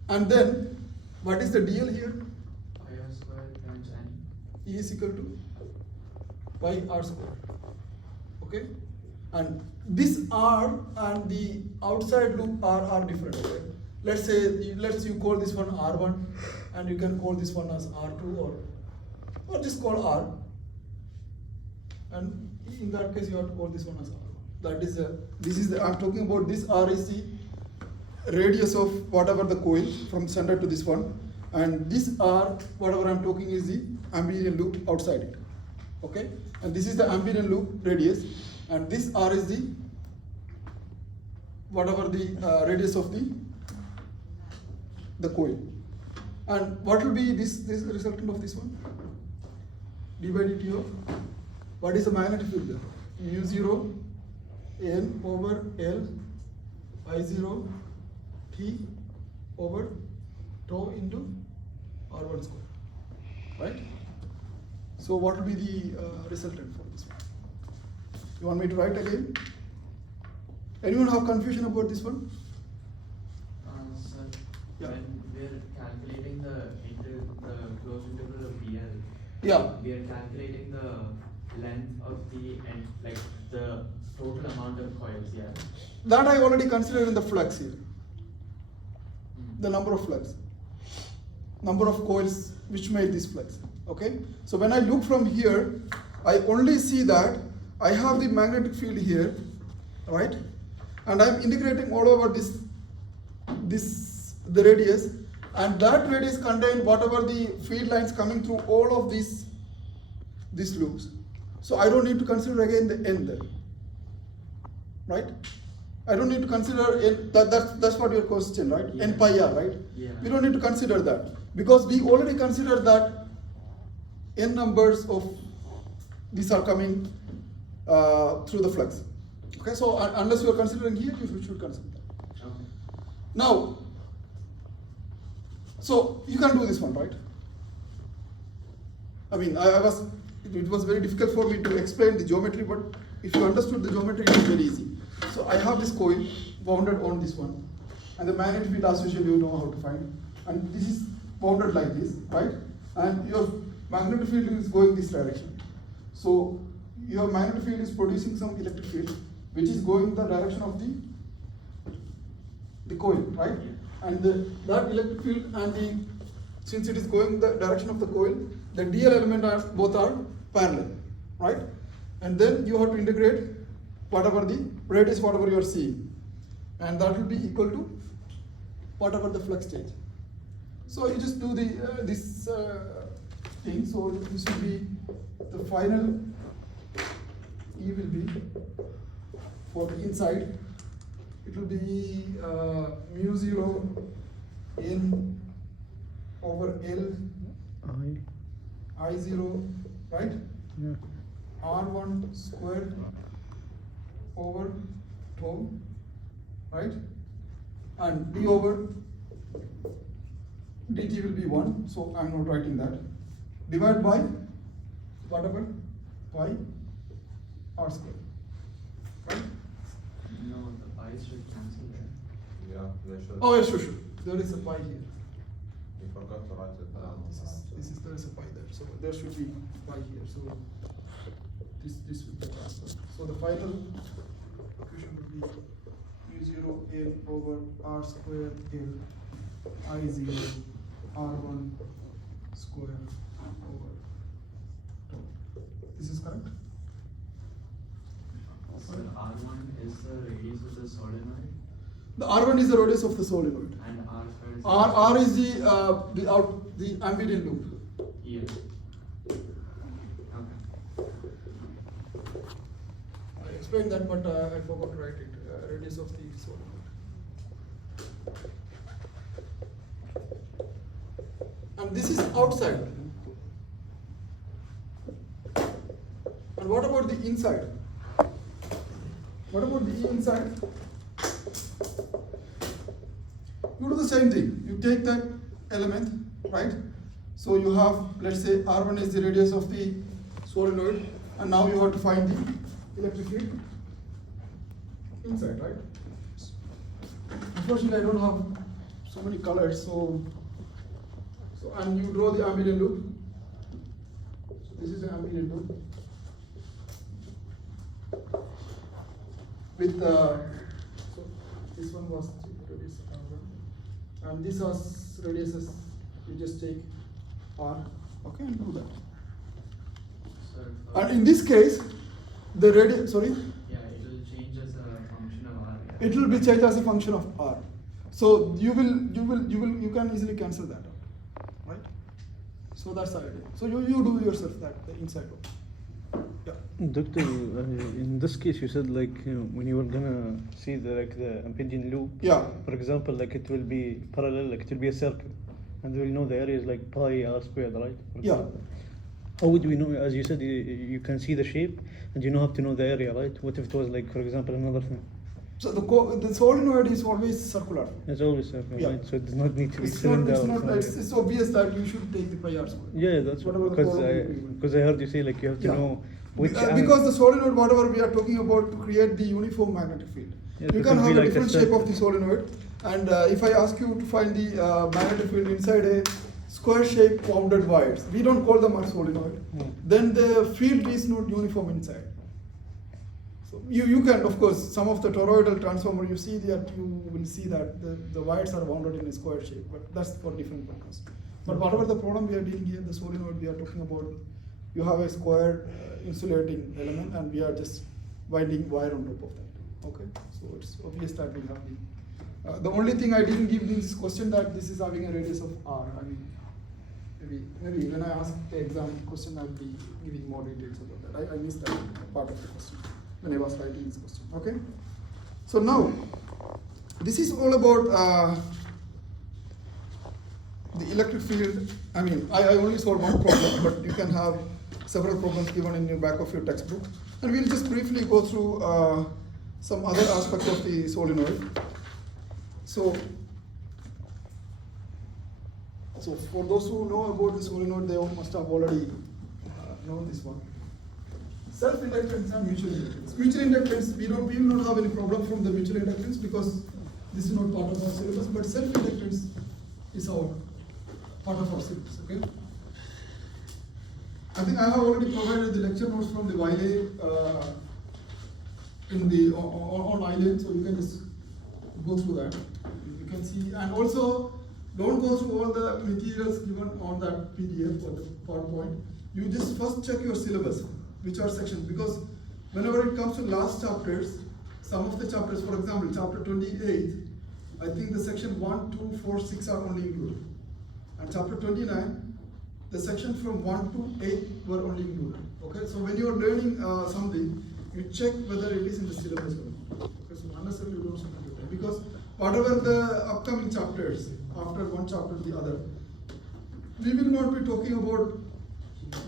And then, what is the dl here? Pi r square times n. E is equal to pi r square. Okay? And this r and the outside loop are different. Okay? Let's you call this one R1, and you can call this one as R2, or just call R. And in that case, you have to call this one as R1. I'm talking about this R is the radius of whatever the coil from center to this one, and this R, whatever I'm talking, is the ambient loop outside it. Okay? And this is the ambient loop radius, and this R is the whatever the radius of the coil. And what will be this resultant of this one? D by dt of what is the magnetic field there? Mu0 n over L I0 T over tau into R1 square, right? So what will be the resultant for this one? You want me to write again? Anyone have confusion about this one? Sir, Yeah. when we're calculating the closed integral of DL, Yeah. we are calculating the length of the end, like the total amount of coils, yeah. That I already considered in the flux here. The number of flux. Number of coils which made this flux. Okay? So when I look from here, I only see that I have the magnetic field here, right? And I'm integrating all over the radius, and that radius contain whatever the field lines coming through all of these loops. So I don't need to consider again the n there, right? I don't need to consider n, that's what your question, right? Yeah. N pi r, right? Yeah. We don't need to consider that because we already considered that n numbers of these are coming through the flux. Okay, so unless you are considering here, you should consider that. Okay. Now, so you can do this one, right? I mean, it was very difficult for me to explain the geometry, but if you understood the geometry, it is very easy. So I have this coil bounded on this one, and the magnetic field association you know how to find, and this is bounded like this, right? And your magnetic field is going this direction. So your magnetic field is producing some electric field, which is going in the direction of the coil, right? And that electric field and since it is going the direction of the coil, the DL element both are parallel, right? And then you have to integrate whatever the radius, whatever you are seeing, and that will be equal to whatever the flux change. So you just do this thing. So this will be the final E will be for the inside. It will be mu 0 n over L I 0, right? Yeah. R1 squared over tau, right? And d over dt will be 1, so I'm not writing that. Divide by whatever pi r squared, right? No, the pi should cancel there. Yeah, they should. Oh, yeah, sure. There is a pi here. You forgot to write it down. There is a pi there, so there should be pi here. So this will be transferred. So the final equation will be mu 0 L over r squared L I 0 r1 square over tau. This is correct? So R1 is the radius of the solenoid The R1 is the radius of the solenoid. and R squared is R is the ambient loop. Yeah. Okay. I explained that, but I forgot to write it. Radius of the solenoid. And this is outside. And what about the inside? What about the inside? You do the same thing. You take that element, right? So you have, let's say, R1 is the radius of the solenoid, and now you have to find the electric field inside, right? Unfortunately, I don't have so many colors, so and you draw the ambient loop. So this is the ambient loop with so this one was radius R1, and this was radiuses. You just take R, okay, and do that. So And in this case, the radius, sorry, yeah, it will change as a function of R. Yeah. it will be changed as a function of R. So you can easily cancel that out, right? So that's the idea. So you do yourself that, the inside one. Yeah. Doctor, in this case, you said like when you were gonna see the impinging loop. Yeah. For example, like it will be parallel, like it will be a circle, and we'll know the area is like pi r squared, right? For Yeah. example. How would we know? As you said, you can see the shape, and you know have to know the area, right? What if it was like, for example, another thing? So the solenoid is always circular. It's always circle, Yeah. right? So it does not need to be It's cylinder. not, or something. it's obvious that you should take the pi r squared. Yeah, that's Whatever the because problem will be. because I heard you say like you have to Yeah. know which Because the solenoid, whatever we are talking about, to create the uniform magnetic field. Yeah, You it can will be have a like a different shape circle. of the solenoid, And if I ask you to find the magnetic field inside a square shaped wounded wires, we don't call them a solenoid, then the field is not uniform inside. So you can, of course, some of the toroidal transformer, you see that, you will see that the wires are wounded in a square shape, but that's for different purpose. But whatever the problem we are dealing here, the solenoid we are talking about, you have a square insulating element and we are just winding wire on top of that. Okay, so it's obvious that we have the only thing I didn't give in this question that this is having a radius of r. I mean, maybe when I ask the exam question, I'll be giving more details about that. I missed that part of the question when I was writing this question. Okay, so now this is all about the electric field. I mean, I only solved one problem, but you can have several problems given in the back of your textbook. And we'll just briefly go through some other aspects of the solenoid. So for those who know about the solenoid, they must have already known this one. Self-inductance and mutual inductance. Mutual inductance, we will not have any problem from the mutual inductance because this is not part of our syllabus, but self-inductance is our part of our syllabus, okay? I think I have already provided the lecture notes from the YLA in the on island, so you can just go through that. You can see, and also don't go through all the materials given on that PDF or the PowerPoint. You just first check your syllabus, which are sections, because whenever it comes to last chapters, some of the chapters, for example, chapter 28, I think the section 1, 2, 4, 6 are only included. And chapter 29, the section from 1 to 8 were only included. Okay, so when you are learning something, you check whether it is in the syllabus or not. Okay, so unnecessarily you don't spend your time, because whatever the upcoming chapters, after one chapter to the other, we will not be talking about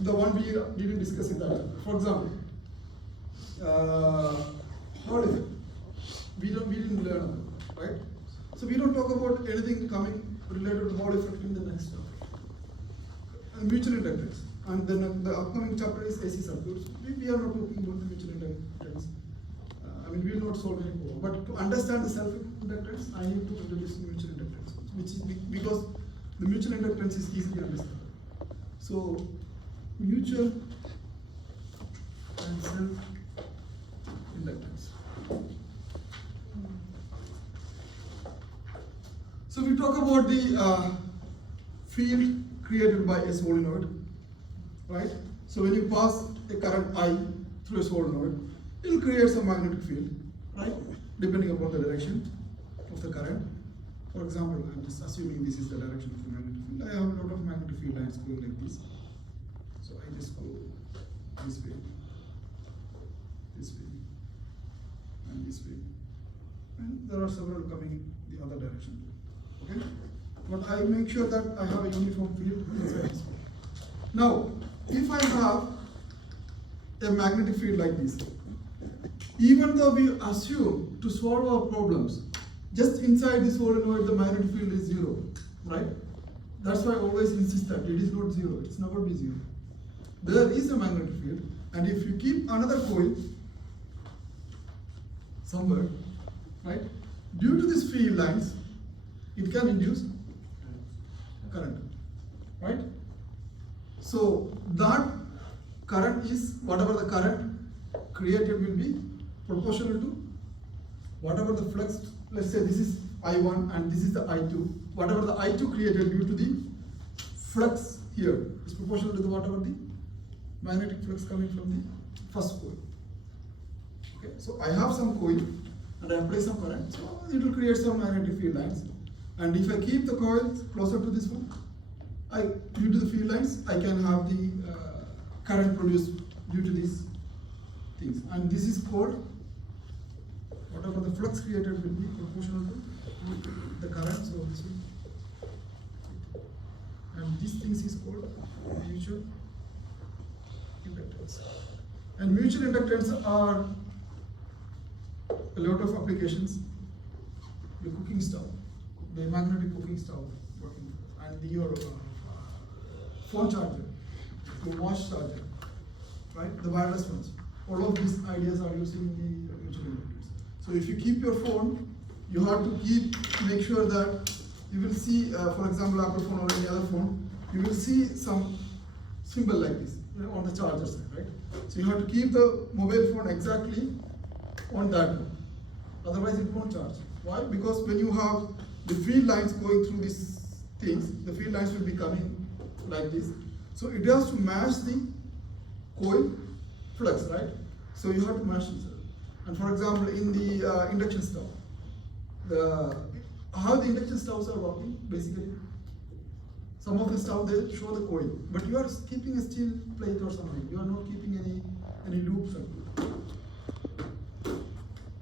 the one we didn't discuss in that. For example, Hall effect. We didn't learn about it, right? So we don't talk about anything coming related to Hall effect in the next chapter. Mutual inductance, and then the upcoming chapter is AC circuits. We are not talking about the mutual inductance. I mean, we will not solve any problem. But to understand the self-inductance, I need to introduce mutual inductance, which is because the mutual inductance is easily understood. So, mutual and self-inductance. So we talk about the field created by a solenoid, right? So when you pass a current I through a solenoid, it will create some magnetic field, right? Depending upon the direction of the current. For example, I'm just assuming this is the direction of the magnetic field. I have a lot of magnetic field lines going like this. So I just go this way, and this way. And there are several coming the other direction too, okay? But I make sure that I have a uniform field inside this one. Now, if I have a magnetic field like this, even though we assume to solve our problems, just inside the solenoid the magnetic field is zero, right? That's why I always insist that it is not zero, it's never be zero. There is a magnetic field, and if you keep another coil somewhere, right? Due to these field lines, it can induce current, right? So that current is, whatever the current created will be proportional to whatever the flux. Let's say this is I1 and this is the I2. Whatever the I2 created due to the flux here is proportional to the whatever the magnetic flux coming from the first coil. Okay, so I have some coil and I apply some current, so it will create some magnetic field lines. And if I keep the coil closer to this one, due to the field lines, I can have the current produced due to these things. And this is called, whatever the flux created will be proportional to the current, so this will. And these things is called mutual inductance. And mutual inductance are a lot of applications. The cooking stove, the magnetic cooking stove working, and your phone charger, your watch charger, right? The wireless ones. All of these ideas are using the mutual inductance. So if you keep your phone you have to make sure that you will see, for example, Apple phone or any other phone, you will see some symbol like this on the charger side, right? So you have to keep the mobile phone exactly on that one. Otherwise it won't charge. Why? Because when you have the field lines going through these things, the field lines will be coming like this. So it has to match the coil flux, right? So you have to match it. And for example, in the induction stove, how the induction stoves are working, basically, some of the stuff they show the coil, but you are keeping a steel plate or something. You are not keeping any loop circuit.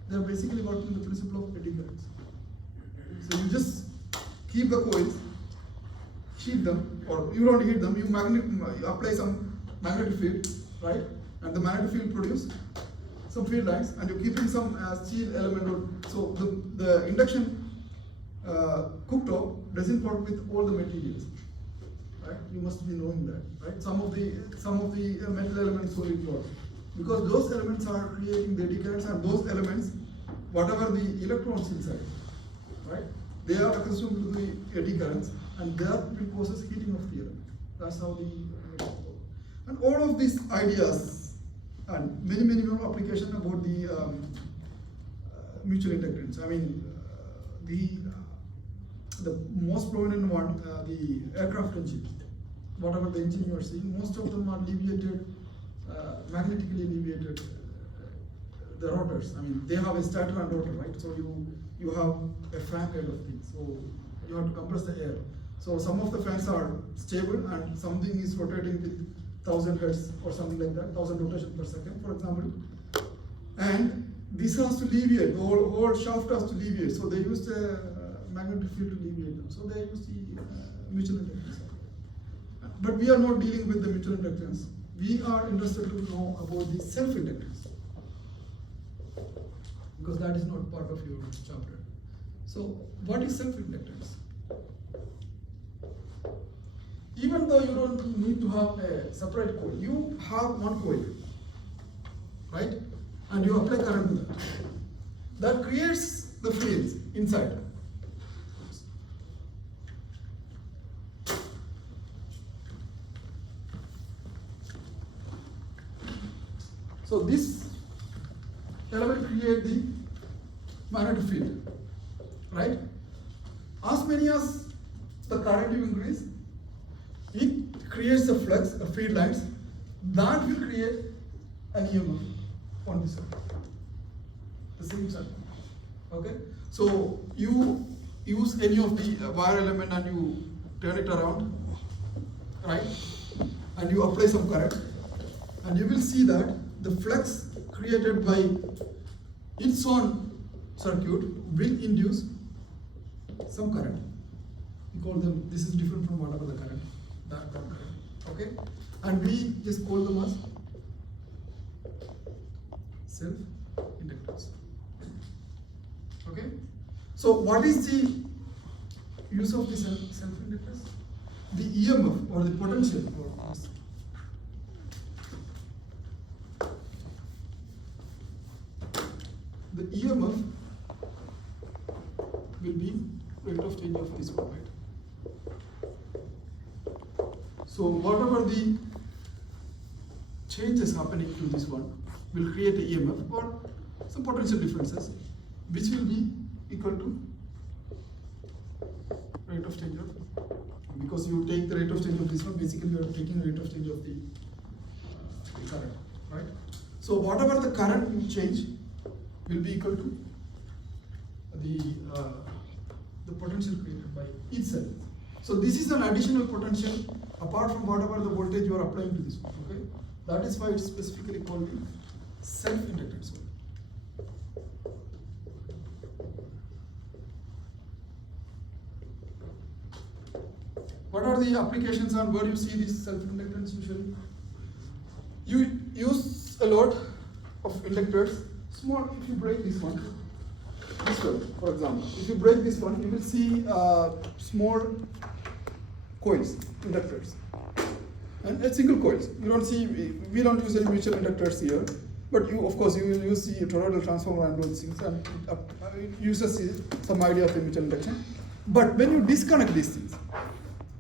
They are basically working the principle of eddy currents. So you just keep the coils, heat them, or you don't heat them. You apply some magnetic field, right? And the magnetic field produce some field lines, and you're keeping some steel element. So the induction cooktop doesn't work with all the materials, right? You must be knowing that, right? Some of the metal elements only work because those elements are creating the eddy currents, and those elements, whatever the electrons inside, right? They are accustomed to the eddy currents, and that will causes heating of the element. That's how the and all of these ideas and many more applications about the mutual inductance. I mean, the most prominent one, the aircraft engine. Whatever the engine you are seeing, most of them are alleviated, magnetically alleviated. The rotors. I mean, they have a stator and rotor, right? So you have a fan kind of thing. So you have to compress the air. So some of the fans are stable, and something is rotating with 1000 hertz or something like that, 1000 rotations per second, for example. And this has to alleviate, the whole shaft has to alleviate. So they use the magnetic field to alleviate them. So they use the mutual inductance. But we are not dealing with the mutual inductance. We are interested to know about the self-inductance, because that is not part of your chapter. So what is self-inductance? Even though you don't need to have a separate coil, you have one coil, right? And you apply current to that. That creates the fields inside. So this element creates the magnetic field, right? As many as the current you increase, it creates a flux, a field lines, that will create an EMF on this side, the same side. Okay? So you use any of the wire element and you turn it around, right? And you apply some current, and you will see that the flux created by its own circuit will induce some current. We call them, this is different from whatever the current, that current, okay? And we just call them as self-inductance, okay? So what is the use of the self-inductance? The EMF or the potential for this. The EMF will be rate of change of this one, right? So whatever the changes happening to this one will create a EMF or some potential differences, which will be equal to rate of change of, because you take the rate of change of this one, basically you are taking rate of change of the current, right? So whatever the current will change will be equal to the potential created by itself. So this is an additional potential apart from whatever the voltage you are applying to this one, okay? That is why it's specifically called the self-inductance. What are the applications and where you see this self-inductance usually? You use a lot of inductors. Small, if you break this one, for example, if you break this one, you will see small coils, inductors, and single coils. You don't see, we don't use any mutual inductors here. But you, of course, you will use the toroidal transformer and those things, and it uses some idea of the mutual induction. But when you disconnect these things,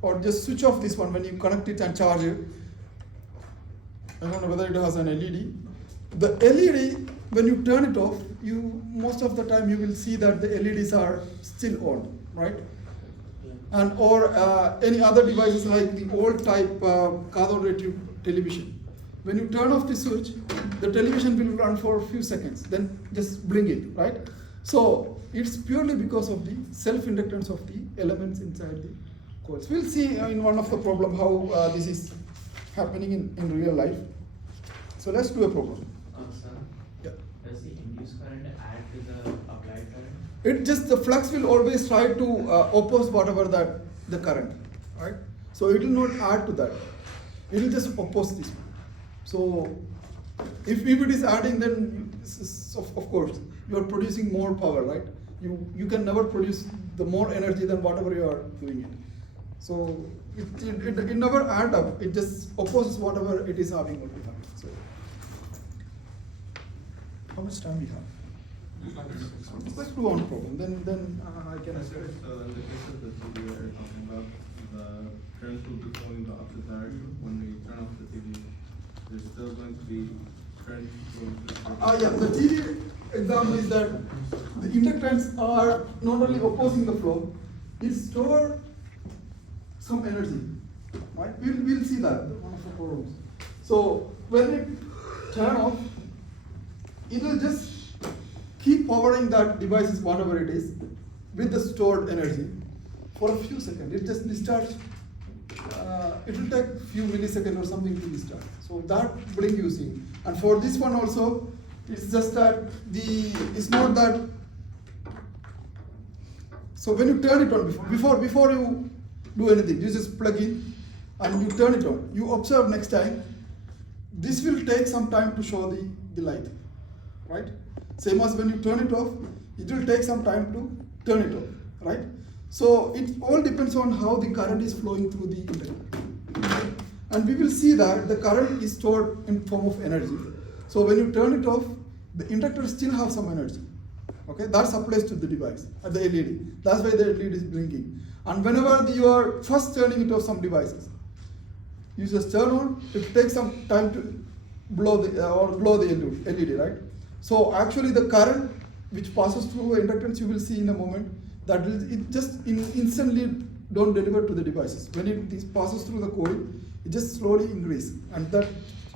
or just switch off this one when you connect it and charge it, I don't know whether it has an LED. The LED, when you turn it off, most of the time you will see that the LEDs are still on, right? And or any other devices like the old type cathode ray tube television. When you turn off the switch, the television will run for a few seconds, then just blink it, right? So it's purely because of the self-inductance of the elements inside the coils. We'll see in one of the problem how this is happening in real life. So let's do a problem. Sir, Yeah. does the induced current add to the applied current? It just, the flux will always try to oppose whatever the current, right? So it will not add to that. It will just oppose this one. So if it is adding, then of course you are producing more power, right? You can never produce the more energy than whatever you are doing it. So it never add up. It just opposes whatever it is having or having. So how much time we have? Let's do one problem. Then I can. So in the case of the TV that you're talking about, the current will be flowing the opposite direction. When we turn off the TV, there's still going to be current flowing through the Yeah, the TV example is that the inductance are not only opposing the flow, it store some energy, right? We'll see that, one of the problems. So when it turn off, it will just keep powering that devices, whatever it is, with the stored energy for a few seconds. It just discharge. It will take a few milliseconds or something to discharge. So that blink you see. And for this one also, it's just that it's not that. So when you turn it on, before you do anything, you just plug in and you turn it on. You observe next time, this will take some time to show the light, right? Same as when you turn it off, it will take some time to turn it off, right? So it all depends on how the current is flowing through the inductor. And we will see that the current is stored in form of energy. So when you turn it off, the inductor still have some energy. Okay, that supplies to the device, the LED. That's why the LED is blinking. And whenever you are first turning it off some devices, you just turn on, it takes some time to blow the LED, right? So actually the current which passes through inductance, you will see in a moment, that it just instantly don't deliver to the devices. When it passes through the coil, it just slowly increases. And that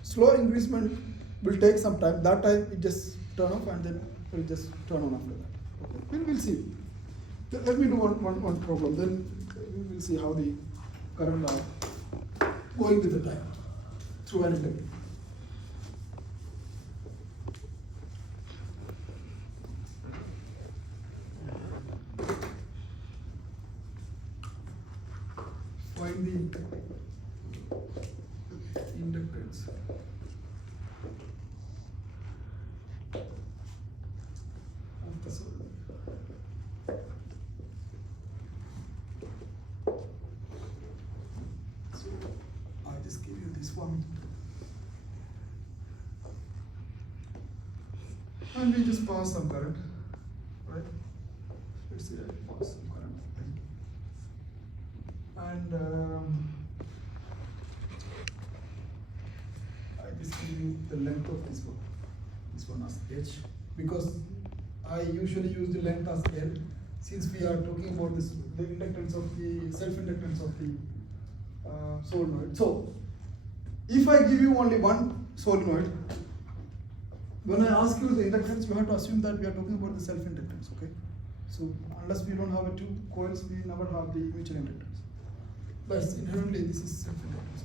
slow increasement will take some time. That time it just turn off and then it will just turn on after that. Okay. We'll see. Let me do one problem, then we will see how the current are going with the time through an inductor. Find the inductance. Of the solenoid. So I just give you this one, and we just pass some current, right? Let's see, I pass some current. And I just give you the length of this one as h, because I usually use the length as L, since we are talking about this, the inductance of the self-inductance of the solenoid. So if I give you only one solenoid, when I ask you the inductance, you have to assume that we are talking about the self-inductance, okay? So unless we don't have two coils, we never have the mutual inductance. But inherently this is self-inductance.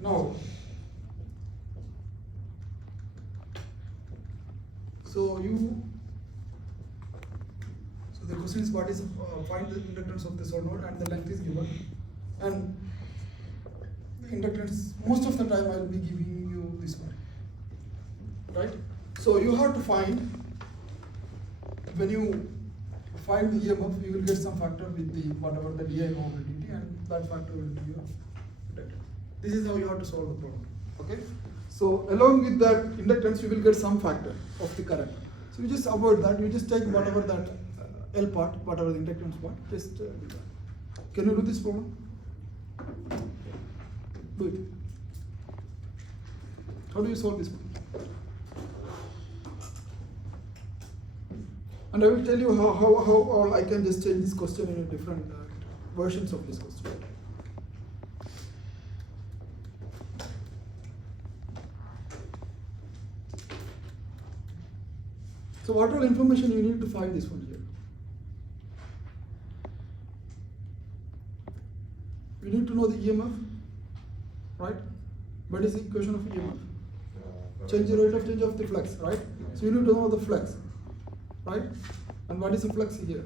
Now, so the question is, what is find the inductance of the solenoid, and the length is given, and the inductance, most of the time I will be giving you this one, right? So you have to find, when you find the EMF, you will get some factor with the whatever the di over dt, and that factor will be your inductance. This is how you have to solve the problem. Okay. So along with that inductance, you will get some factor of the current. So you just avoid that. You just take whatever that L part, whatever the inductance part. Just do that. Can you do this problem? Do it. How do you solve this one? And I will tell you how I can just change this question in different versions of this question. So what all information you need to find this one here? You need to know the EMF, right? What is the equation of EMF? Change the rate of change of the flux, right? So you need to know the flux, right? And what is the flux here?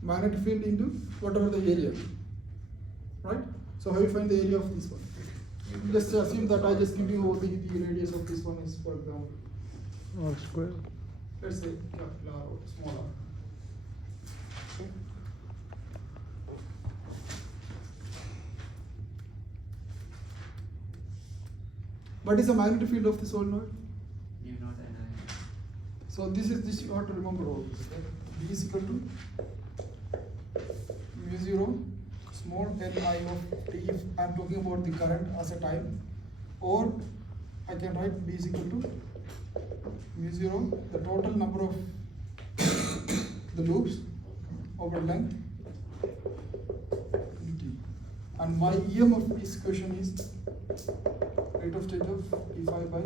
Magnetic field into whatever the area, right? So how you find the area of this one? Just assume that I just give you the radius of this one is, for example, R square. let's say capital R or small r. Okay. What is the magnetic field of the solenoid? mu naught Ni. So this you have to remember all this. Okay? B is equal to mu 0 small n I of t if I am talking about the current as a time, or I can write B is equal to mu 0 the total number of the loops over length t, and my EMF is equation is rate of change of d phi by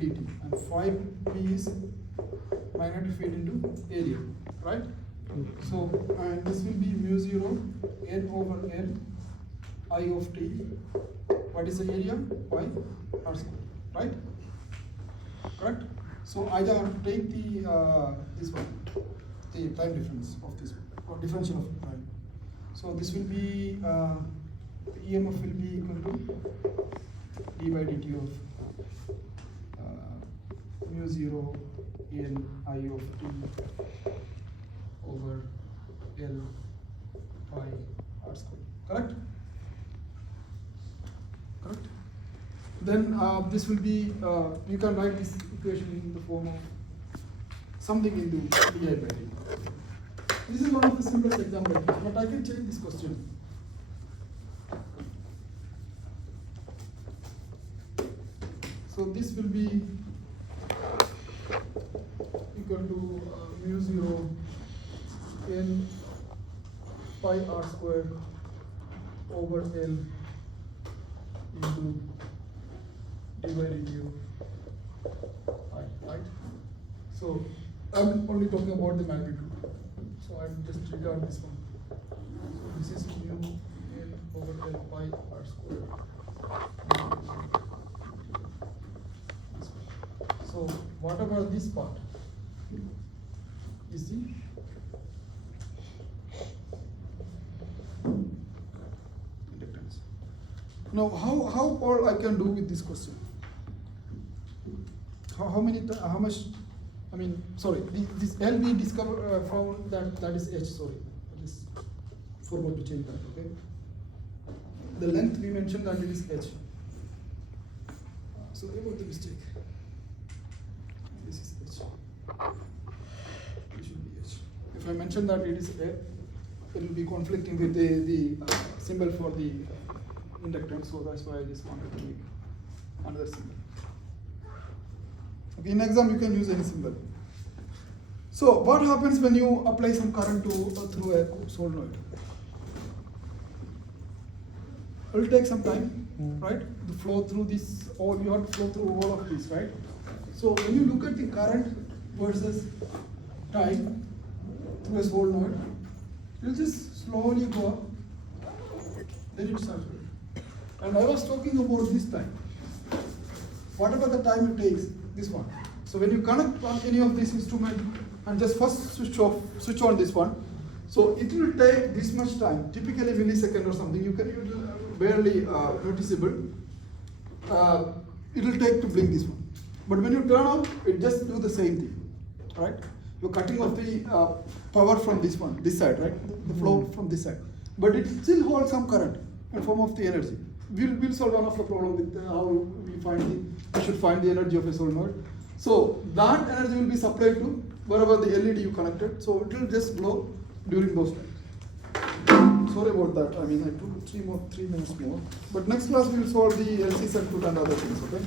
dt, and phi p is magnetic field into area, right? So, and this will be mu 0 n over n I of t. What is the area? Pi r square, right? Correct? So I have to take the this one, the time difference of this one, or differential of time. So this will be EMF will be equal to d by dt of mu 0 n I of t over L pi r square. Correct? Correct? Then this will be, you can write this equation in the form of something into di by dt. This is one of the simplest examples, but I can change this question. So this will be equal to mu 0 n pi r square over L into d by dt of I, right? So I'm only talking about the magnitude. So I'm just regard this one. So this is mu n over L pi r square. So whatever this part is the inductance. Now how all I can do with this question? How much? I mean, sorry, this L we discover found that is H. Sorry, I just forgot to change that. Okay. The length we mentioned that it is H. Sorry about the mistake. This is H. It should be H. If I mention that it is A, it will be conflicting with the symbol for the inductance. So that's why I just wanted to make another symbol. Okay, in exam you can use any symbol. So what happens when you apply some current through a solenoid? It will take some time, right? The flow through this, or you have to flow through all of this, right? So when you look at the current versus time through a solenoid, it will just slowly go up, then it starts. And I was talking about this time. Whatever the time it takes, this one. So when you connect on any of these instruments and just first switch on this one, so it will take this much time, typically millisecond or something. You can barely noticeable. It will take to blink this one. But when you turn on, it just do the same thing, right? You're cutting off the power from this one, this side, right? The flow from this side. but it still holds some current in form of the energy. We'll solve one of the problem with how we should find the energy of a solenoid. So that energy will be supplied to wherever the LED you connected. So it will just glow during those times. Sorry about that. I mean, I took 3 minutes more. But next class we will solve the LC circuit and other things. Okay.